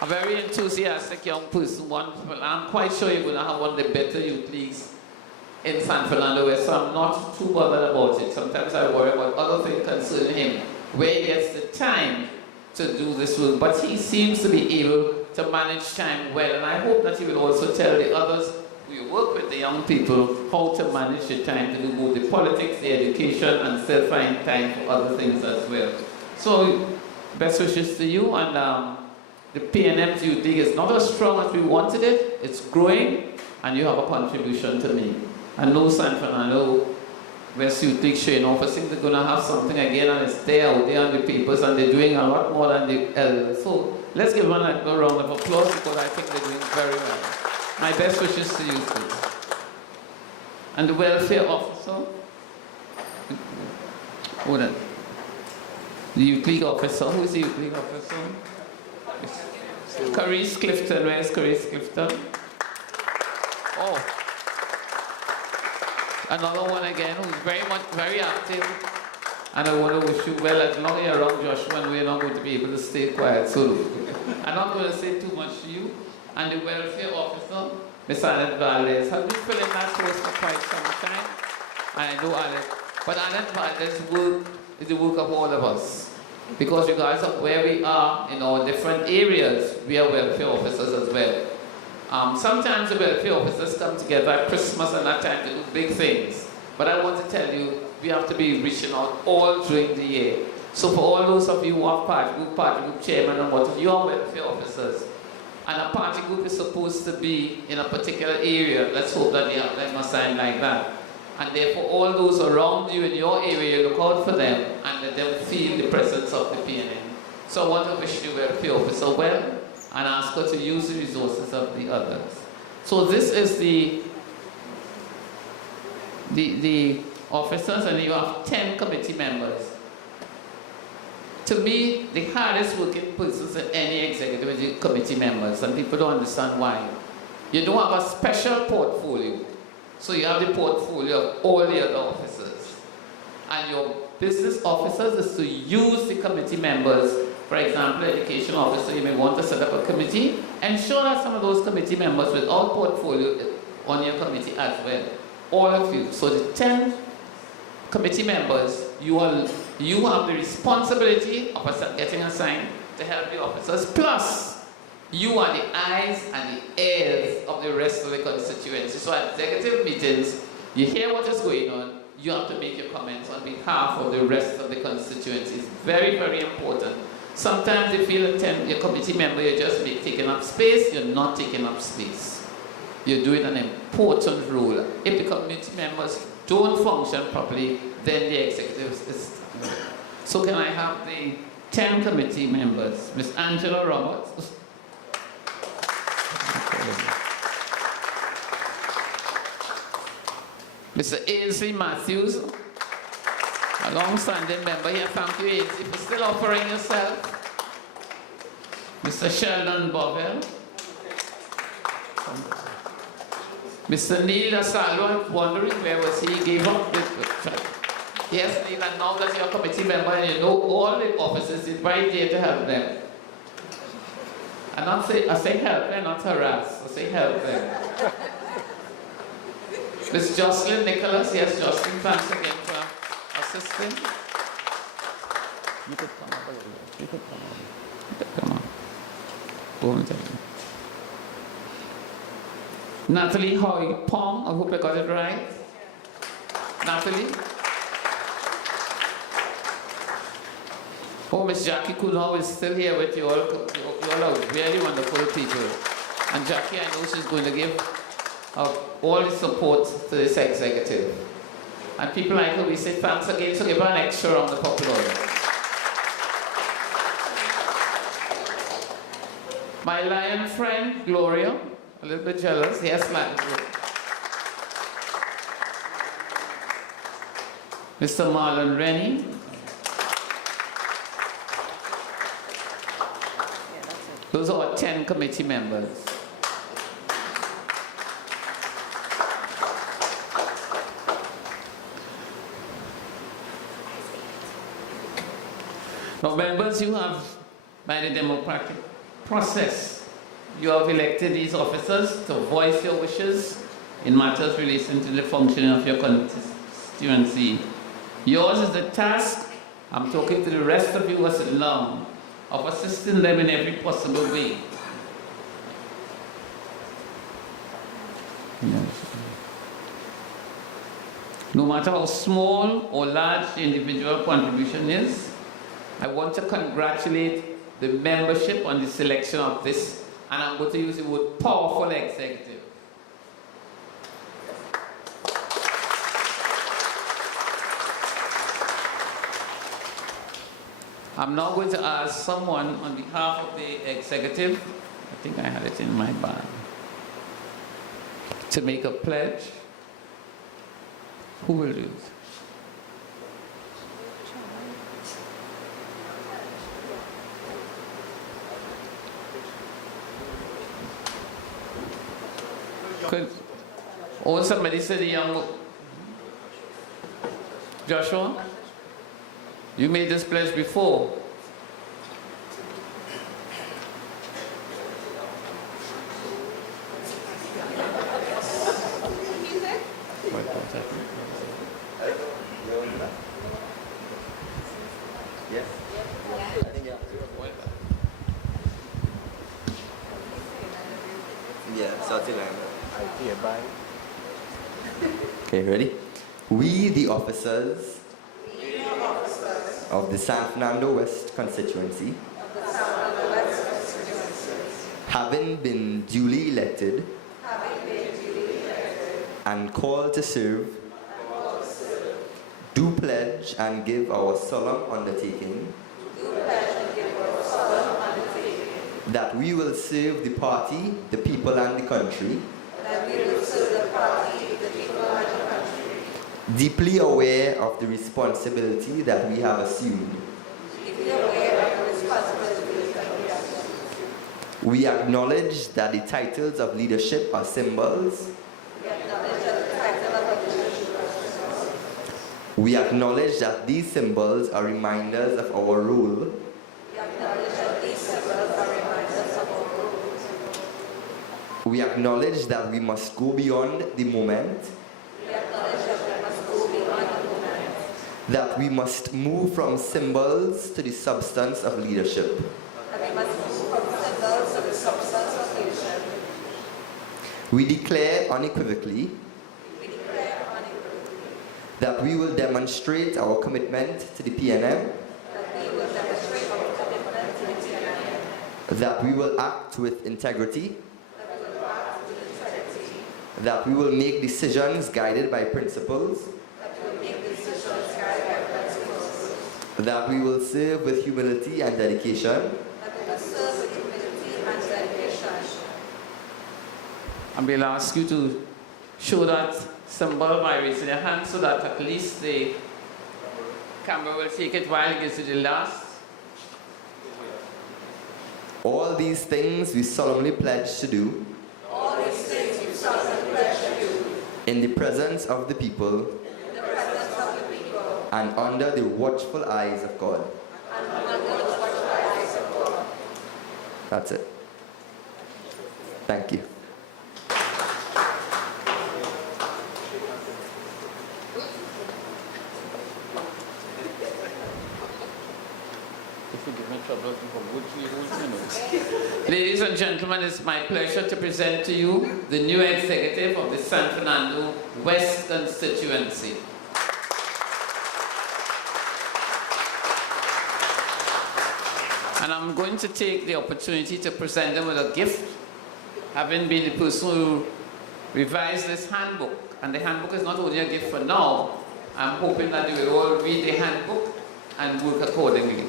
A very enthusiastic young person. I'm quite sure you're going to have one of the better youth leagues in San Fernando West, so I'm not too bothered about it. Sometimes I worry about other things concerning him, where he gets the time to do this work. But he seems to be able to manage time well, and I hope that he will also tell the others who you work with, the young people, how to manage the time to do both the politics, the education, and still find time for other things as well. So, best wishes to you, and the PNM Youth League is not as strong as we wanted it. It's growing, and you have a contribution to make. I know San Fernando West Youth League Training Office, they're going to have something again, and it's there out there on the papers, and they're doing a lot more than the elders. So let's give them a round of applause, because I think they're doing very well. My best wishes to you, please. And the welfare officer, hold on. The Youth League officer, who is the Youth League officer? Carice Clifton, where is Carice Clifton? Oh. Another one again who's very active, and I want to wish you well. As long as you're around Joshua, and we're not going to be able to stay quiet, so I'm not going to say too much to you. And the welfare officer, Ms. Annette Valdez, has been filling that post for quite some time. And I know Annette, but Annette Valdez's work is the work of all of us, because regardless of where we are in our different areas, we are welfare officers as well. Sometimes the welfare officers come together at Christmas and that time to do big things. But I want to tell you, we have to be reaching out all during the year. So for all those of you who are party group chairman and what, you are welfare officers. And a party group is supposed to be in a particular area. Let's hope that they have them assigned like that. And therefore all those around you in your area, look out for them and let them feel the presence of the PNM. So I want to wish you welfare officer well, and ask her to use the resources of the others. So this is the officers, and you have 10 committee members. To me, the hardest working persons in any executive is the committee members, and people don't understand why. You don't have a special portfolio, so you have the portfolio of all the other officers. And your business officers is to use the committee members. For example, education officer, you may want to set up a committee. Ensure that some of those committee members without portfolio on your committee as well. All of you. So the 10 committee members, you have the responsibility of getting assigned to help the officers. Plus, you are the eyes and the ears of the rest of the constituency. So at executive meetings, you hear what is going on, you have to make your comments on behalf of the rest of the constituency. It's very, very important. Sometimes you feel that your committee member, you're just taking up space. You're not taking up space. You're doing an important role. If the committee members don't function properly, then the executive is. So can I have the 10 committee members? Ms. Angela Roberts. Mr. Ainsley Matthews, a long-standing member here. Thank you, Ainsley, for still offering yourself. Mr. Sheldon Bovell. Mr. Neil Asalo, I'm wondering where was he? He gave up this. Yes, Neil, and now that you're a committee member and you know all the officers, it's right there to help them. I say help them, not harass. I say help them. Ms. Jocelyn Nicholas, yes, Jocelyn, thanks again for assisting. You could come up a little bit. You could come up. Come on. Go on, tell me. Natalie Hoy Pong, I hope I got it right. Natalie? Oh, Miss Jackie Kuno is still here with you all. You all are very wonderful people. And Jackie, I know she's going to give all the support to this executive. And people like her, we say thanks again, so give her an extra round of applause. My lion friend, Gloria, a little bit jealous, yes, man. Mr. Marlon Rennie. Those are our 10 committee members. Now, members, you have, by the democratic process, you have elected these officers to voice your wishes in matters relating to the functioning of your constituency. Yours is the task, I'm talking to the rest of you who are sitting down, of assisting them in every possible way. No matter how small or large the individual contribution is, I want to congratulate the membership on the selection of this, and I'm going to use the word powerful executive. I'm now going to ask someone on behalf of the executive, I think I had it in my bag, to make a pledge. Who will do it? Could, or somebody said the young Joshua, you made this pledge before. Yes. Yeah, something like that. I hereby. Okay, ready? We, the officers of the San Fernando West constituency, having been duly elected and called to serve, do pledge and give our solemn undertaking that we will serve the party, the people, and the country. Deeply aware of the responsibility that we have assumed. We acknowledge that the titles of leadership are symbols. We acknowledge that these symbols are reminders of our role. We acknowledge that we must go beyond the moment. That we must move from symbols to the substance of leadership. We declare unequivocally that we will demonstrate our commitment to the PNM, that we will act with integrity, that we will make decisions guided by principles, that we will serve with humility and dedication, and we'll ask you to show that symbol by raising your hand so that at least the camera will take it while it gets to the last. all these things we solemnly pledge to do. In the presence of the people. And under the watchful eyes of God. That's it. Thank you. Ladies and gentlemen, it's my pleasure to present to you the new executive of the San Fernando West constituency. And I'm going to take the opportunity to present them with a gift, having been the person who revised this handbook. And the handbook is not only a gift for now, I'm hoping that you will all read the handbook and work accordingly.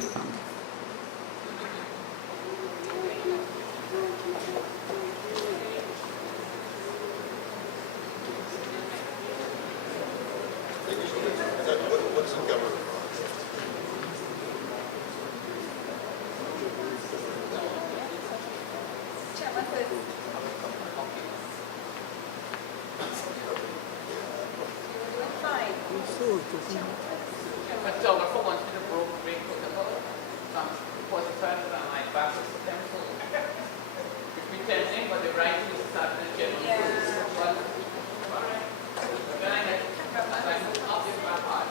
Photographer wants me to break protocol. Some participants and my back is to them, so it's pretending, but the right to start the general. But, all right. Then I get, I'll give my part.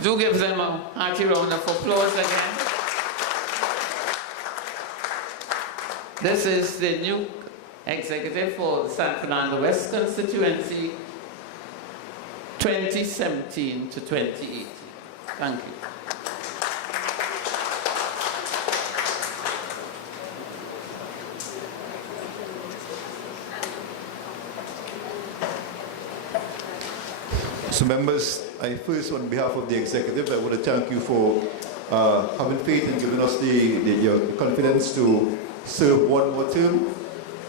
Do give them a hearty round of applause again. This is the new executive for the San Fernando West Constituency 2017 to 2018. Thank you. So members, I first, on behalf of the executive, I want to thank you for having faith and giving us your confidence to serve one more term.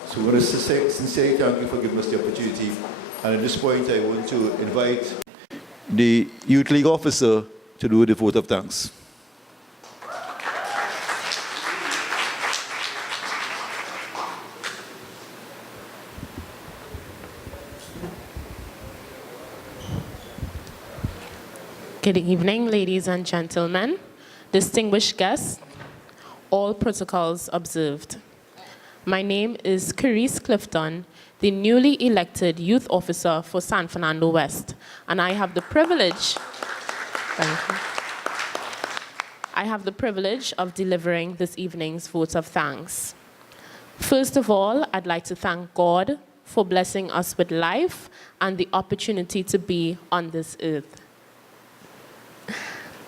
So we want to sincerely thank you for giving us the opportunity. And at this point, I want to invite the Youth League officer to do the vote of thanks. Good evening, ladies and gentlemen, distinguished guests, all protocols observed. My name is Clifton, the newly elected youth officer for San Fernando West, and I have the privilege, of delivering this evening's vote of thanks. First of all, I'd like to thank God for blessing us with life and the opportunity to be on this earth.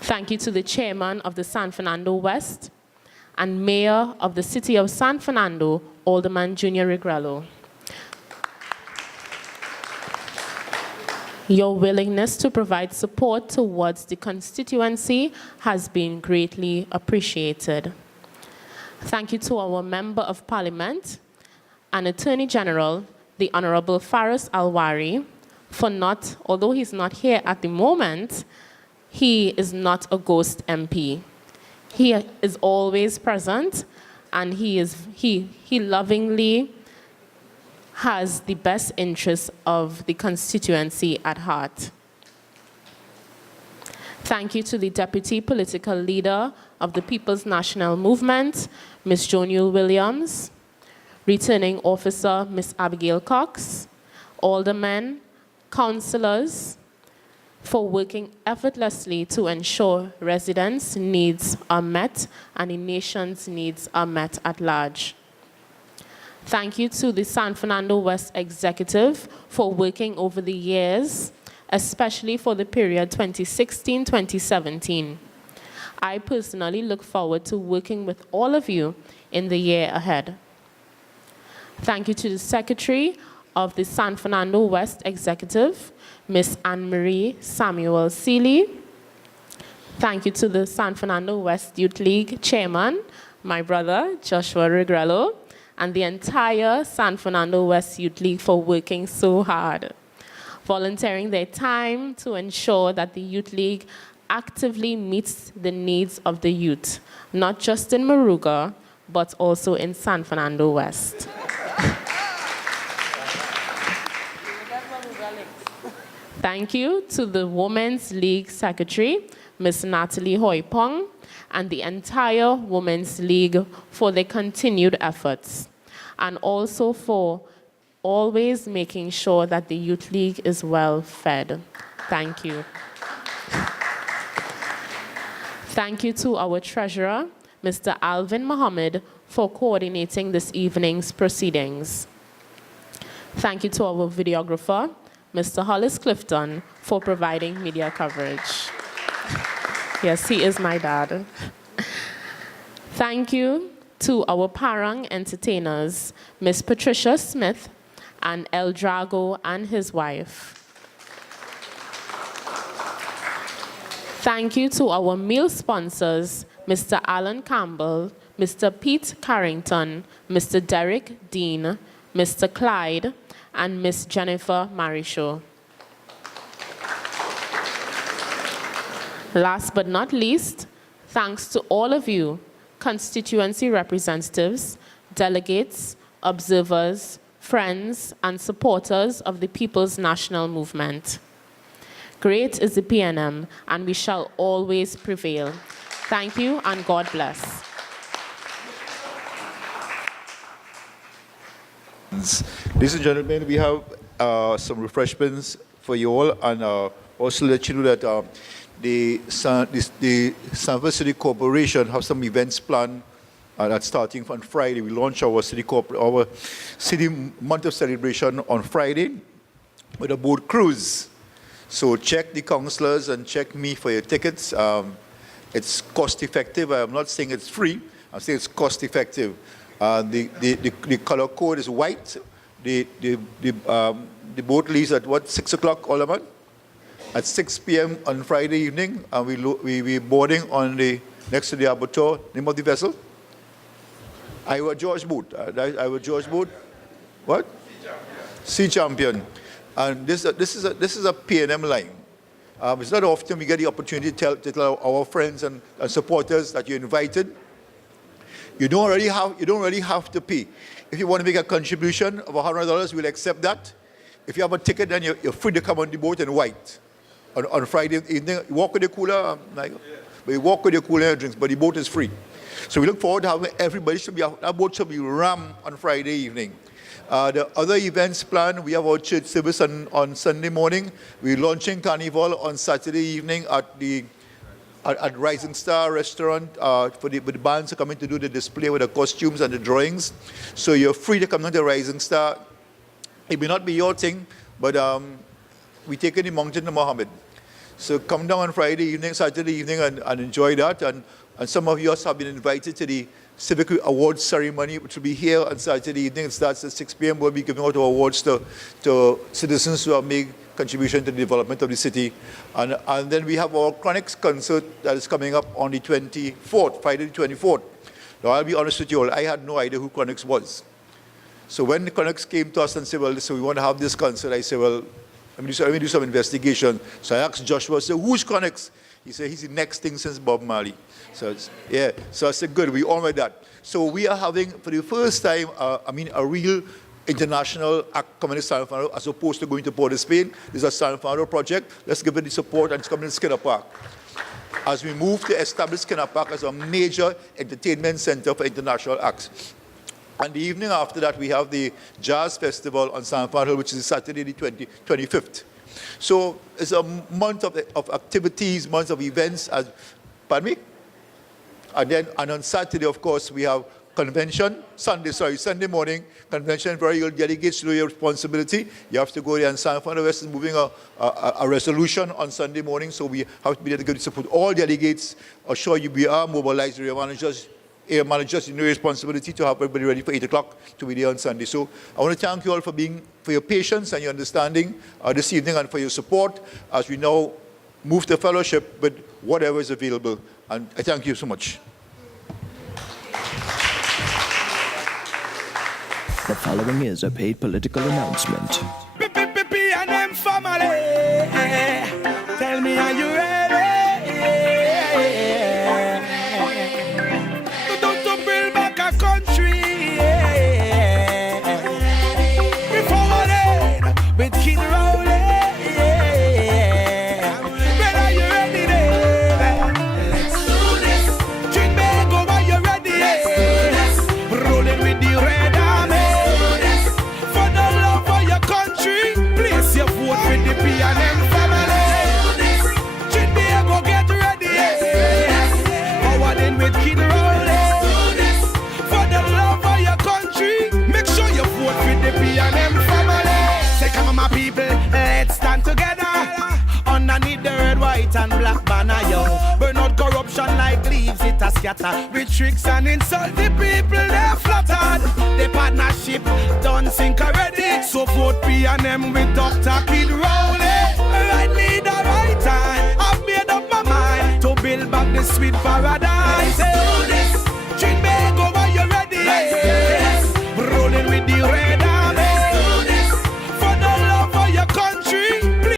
Thank you to the chairman of the San Fernando West and mayor of the city of San Fernando, Alderman Junior Regrello. Your willingness to provide support towards the constituency has been greatly appreciated. Thank you to our Member of Parliament and Attorney General, the Honorable Faris Alwari, for not, although he's not here at the moment, he is not a ghost MP. He is always present, and he lovingly has the best interests of the constituency at heart. Thank you to the Deputy Political Leader of the People's National Movement, Ms. Joniel Williams, Returning Officer, Ms. Abigail Cox, Aldermen, councillors, for working effortlessly to ensure residents' needs are met and the nation's needs are met at large. Thank you to the San Fernando West Executive for working over the years, especially for the period 2016-2017. I personally look forward to working with all of you in the year ahead. Thank you to the Secretary of the San Fernando West Executive, Ms. Anne-Marie Samuel Seeley. Thank you to the San Fernando West Youth League Chairman, my brother, Joshua Regrello, and the entire San Fernando West Youth League for working so hard, volunteering their time to ensure that the Youth League actively meets the needs of the youth, not just in Moruga, but also in San Fernando West. Thank you to the Women's League Secretary, Ms. Natalie Hoypong, and the entire Women's League for their continued efforts, and also for always making sure that the Youth League is well fed. Thank you. Thank you to our treasurer, Mr. Alvin Mohammed, for coordinating this evening's proceedings. Thank you to our videographer, Mr. Hollis Clifton, for providing media coverage. Yes, he is my dad. Thank you to our parang entertainers, Ms. Patricia Smith and El Drago and his wife. Thank you to our meal sponsors, Mr. Alan Campbell, Mr. Pete Carrington, Mr. Derek Dean, Mr. Clyde, and Ms. Jennifer Marisho. Last but not least, thanks to all of you, constituency representatives, delegates, observers, friends, and supporters of the People's National Movement. Great is the PNM, and we shall always prevail. Thank you, and God bless. Ladies and gentlemen, we have some refreshments for you all, and also let you know that the San Fernando City Corporation have some events planned that's starting on Friday. We launch our city month of celebration on Friday with a boat cruise. So check the councillors and check me for your tickets. It's cost effective. I'm not saying it's free. I'm saying it's cost effective. The color code is white. The boat leaves at what, 6 o'clock, Olaman? At 6 p.m. on Friday evening, and we boarding on the next to the abattoir. Name of the vessel? Iowa George Boat. Iowa George Boat. What? Sea Champion. And this is a PNM line. It's not often we get the opportunity to tell our friends and supporters that you're invited. You don't really have to pay. If you want to make a contribution of $100, we'll accept that. If you have a ticket, then you're free to come on the boat in white. On Friday evening, you walk with your cooler, but you walk with your cooler and drinks, but the boat is free. So we look forward to having everybody. That boat should be rammed on Friday evening. The other events planned, we have our church service on Sunday morning. We're launching Carnival on Saturday evening at Rising Star Restaurant for the bands to come in to do the display with the costumes and the drawings. So you're free to come down to Rising Star. It may not be your thing, but we take in the mountain to Mohammed. So come down on Friday evening, Saturday evening, and enjoy that. And some of you also have been invited to the Civic Awards ceremony, which will be here on Saturday evening. It starts at 6 p.m. We'll be giving out awards to citizens who have made contribution to the development of the city. And then we have our Chronics concert that is coming up on the 24th, Friday the 24th. Now, I'll be honest with you all, I had no idea who Chronics was. So when the Chronics came to us and said, well, so we want to have this concert, I said, well, let me do some investigation. So I asked Joshua, I said, who's Chronics? He said, he's the next thing since Bob Marley. So I said, good, we honor that. So we are having, for the first time, a real international act coming to San Fernando as opposed to going to Port of Spain. This is a San Fernando project. Let's give it the support, and it's coming to Skinner Park. As we move to establish Skinner Park as a major entertainment center for international acts. And the evening after that, we have the Jazz Festival on San Fernando, which is Saturday the 25th. So it's a month of activities, months of events. Pardon me? And on Saturday, of course, we have convention. Sunday morning, convention where you'll delegates to your responsibility. You have to go there, and San Fernando West is moving a resolution on Sunday morning, so we have to be there to support all delegates. Assure you we are mobilized, area managers, area managers, you know, responsibility to have everybody ready for 8 o'clock to be there on Sunday. So I want to thank you all for your patience and your understanding this evening, and for your support as we now move to fellowship with whatever is available. And I thank you so much. The following is a paid political announcement. PNM family, tell me, are you ready? To build back a country. We forwarded with Kid Rowley. When are you ready then? Let's do this. Trinbago, are you ready? Let's do this. Rolling with the red army. For the love of your country, place your vote with the PNM family. Trinbago, get ready. Forwarding with Kid Rowley. For the love of your country, make sure you vote with the PNM family. Say, come on, my people, let's stand together underneath the red, white, and black banner, yo. Burn out corruption like leaves, it a scatter. With tricks and insult, the people, they're flattered. The partnership done sink already. So vote PNM with Dr. Kid Rowley. Right leader, right time. I've made up my mind to build back the sweet paradise. Let's do this. Trinbago, are you ready? Let's do this. Rolling with the red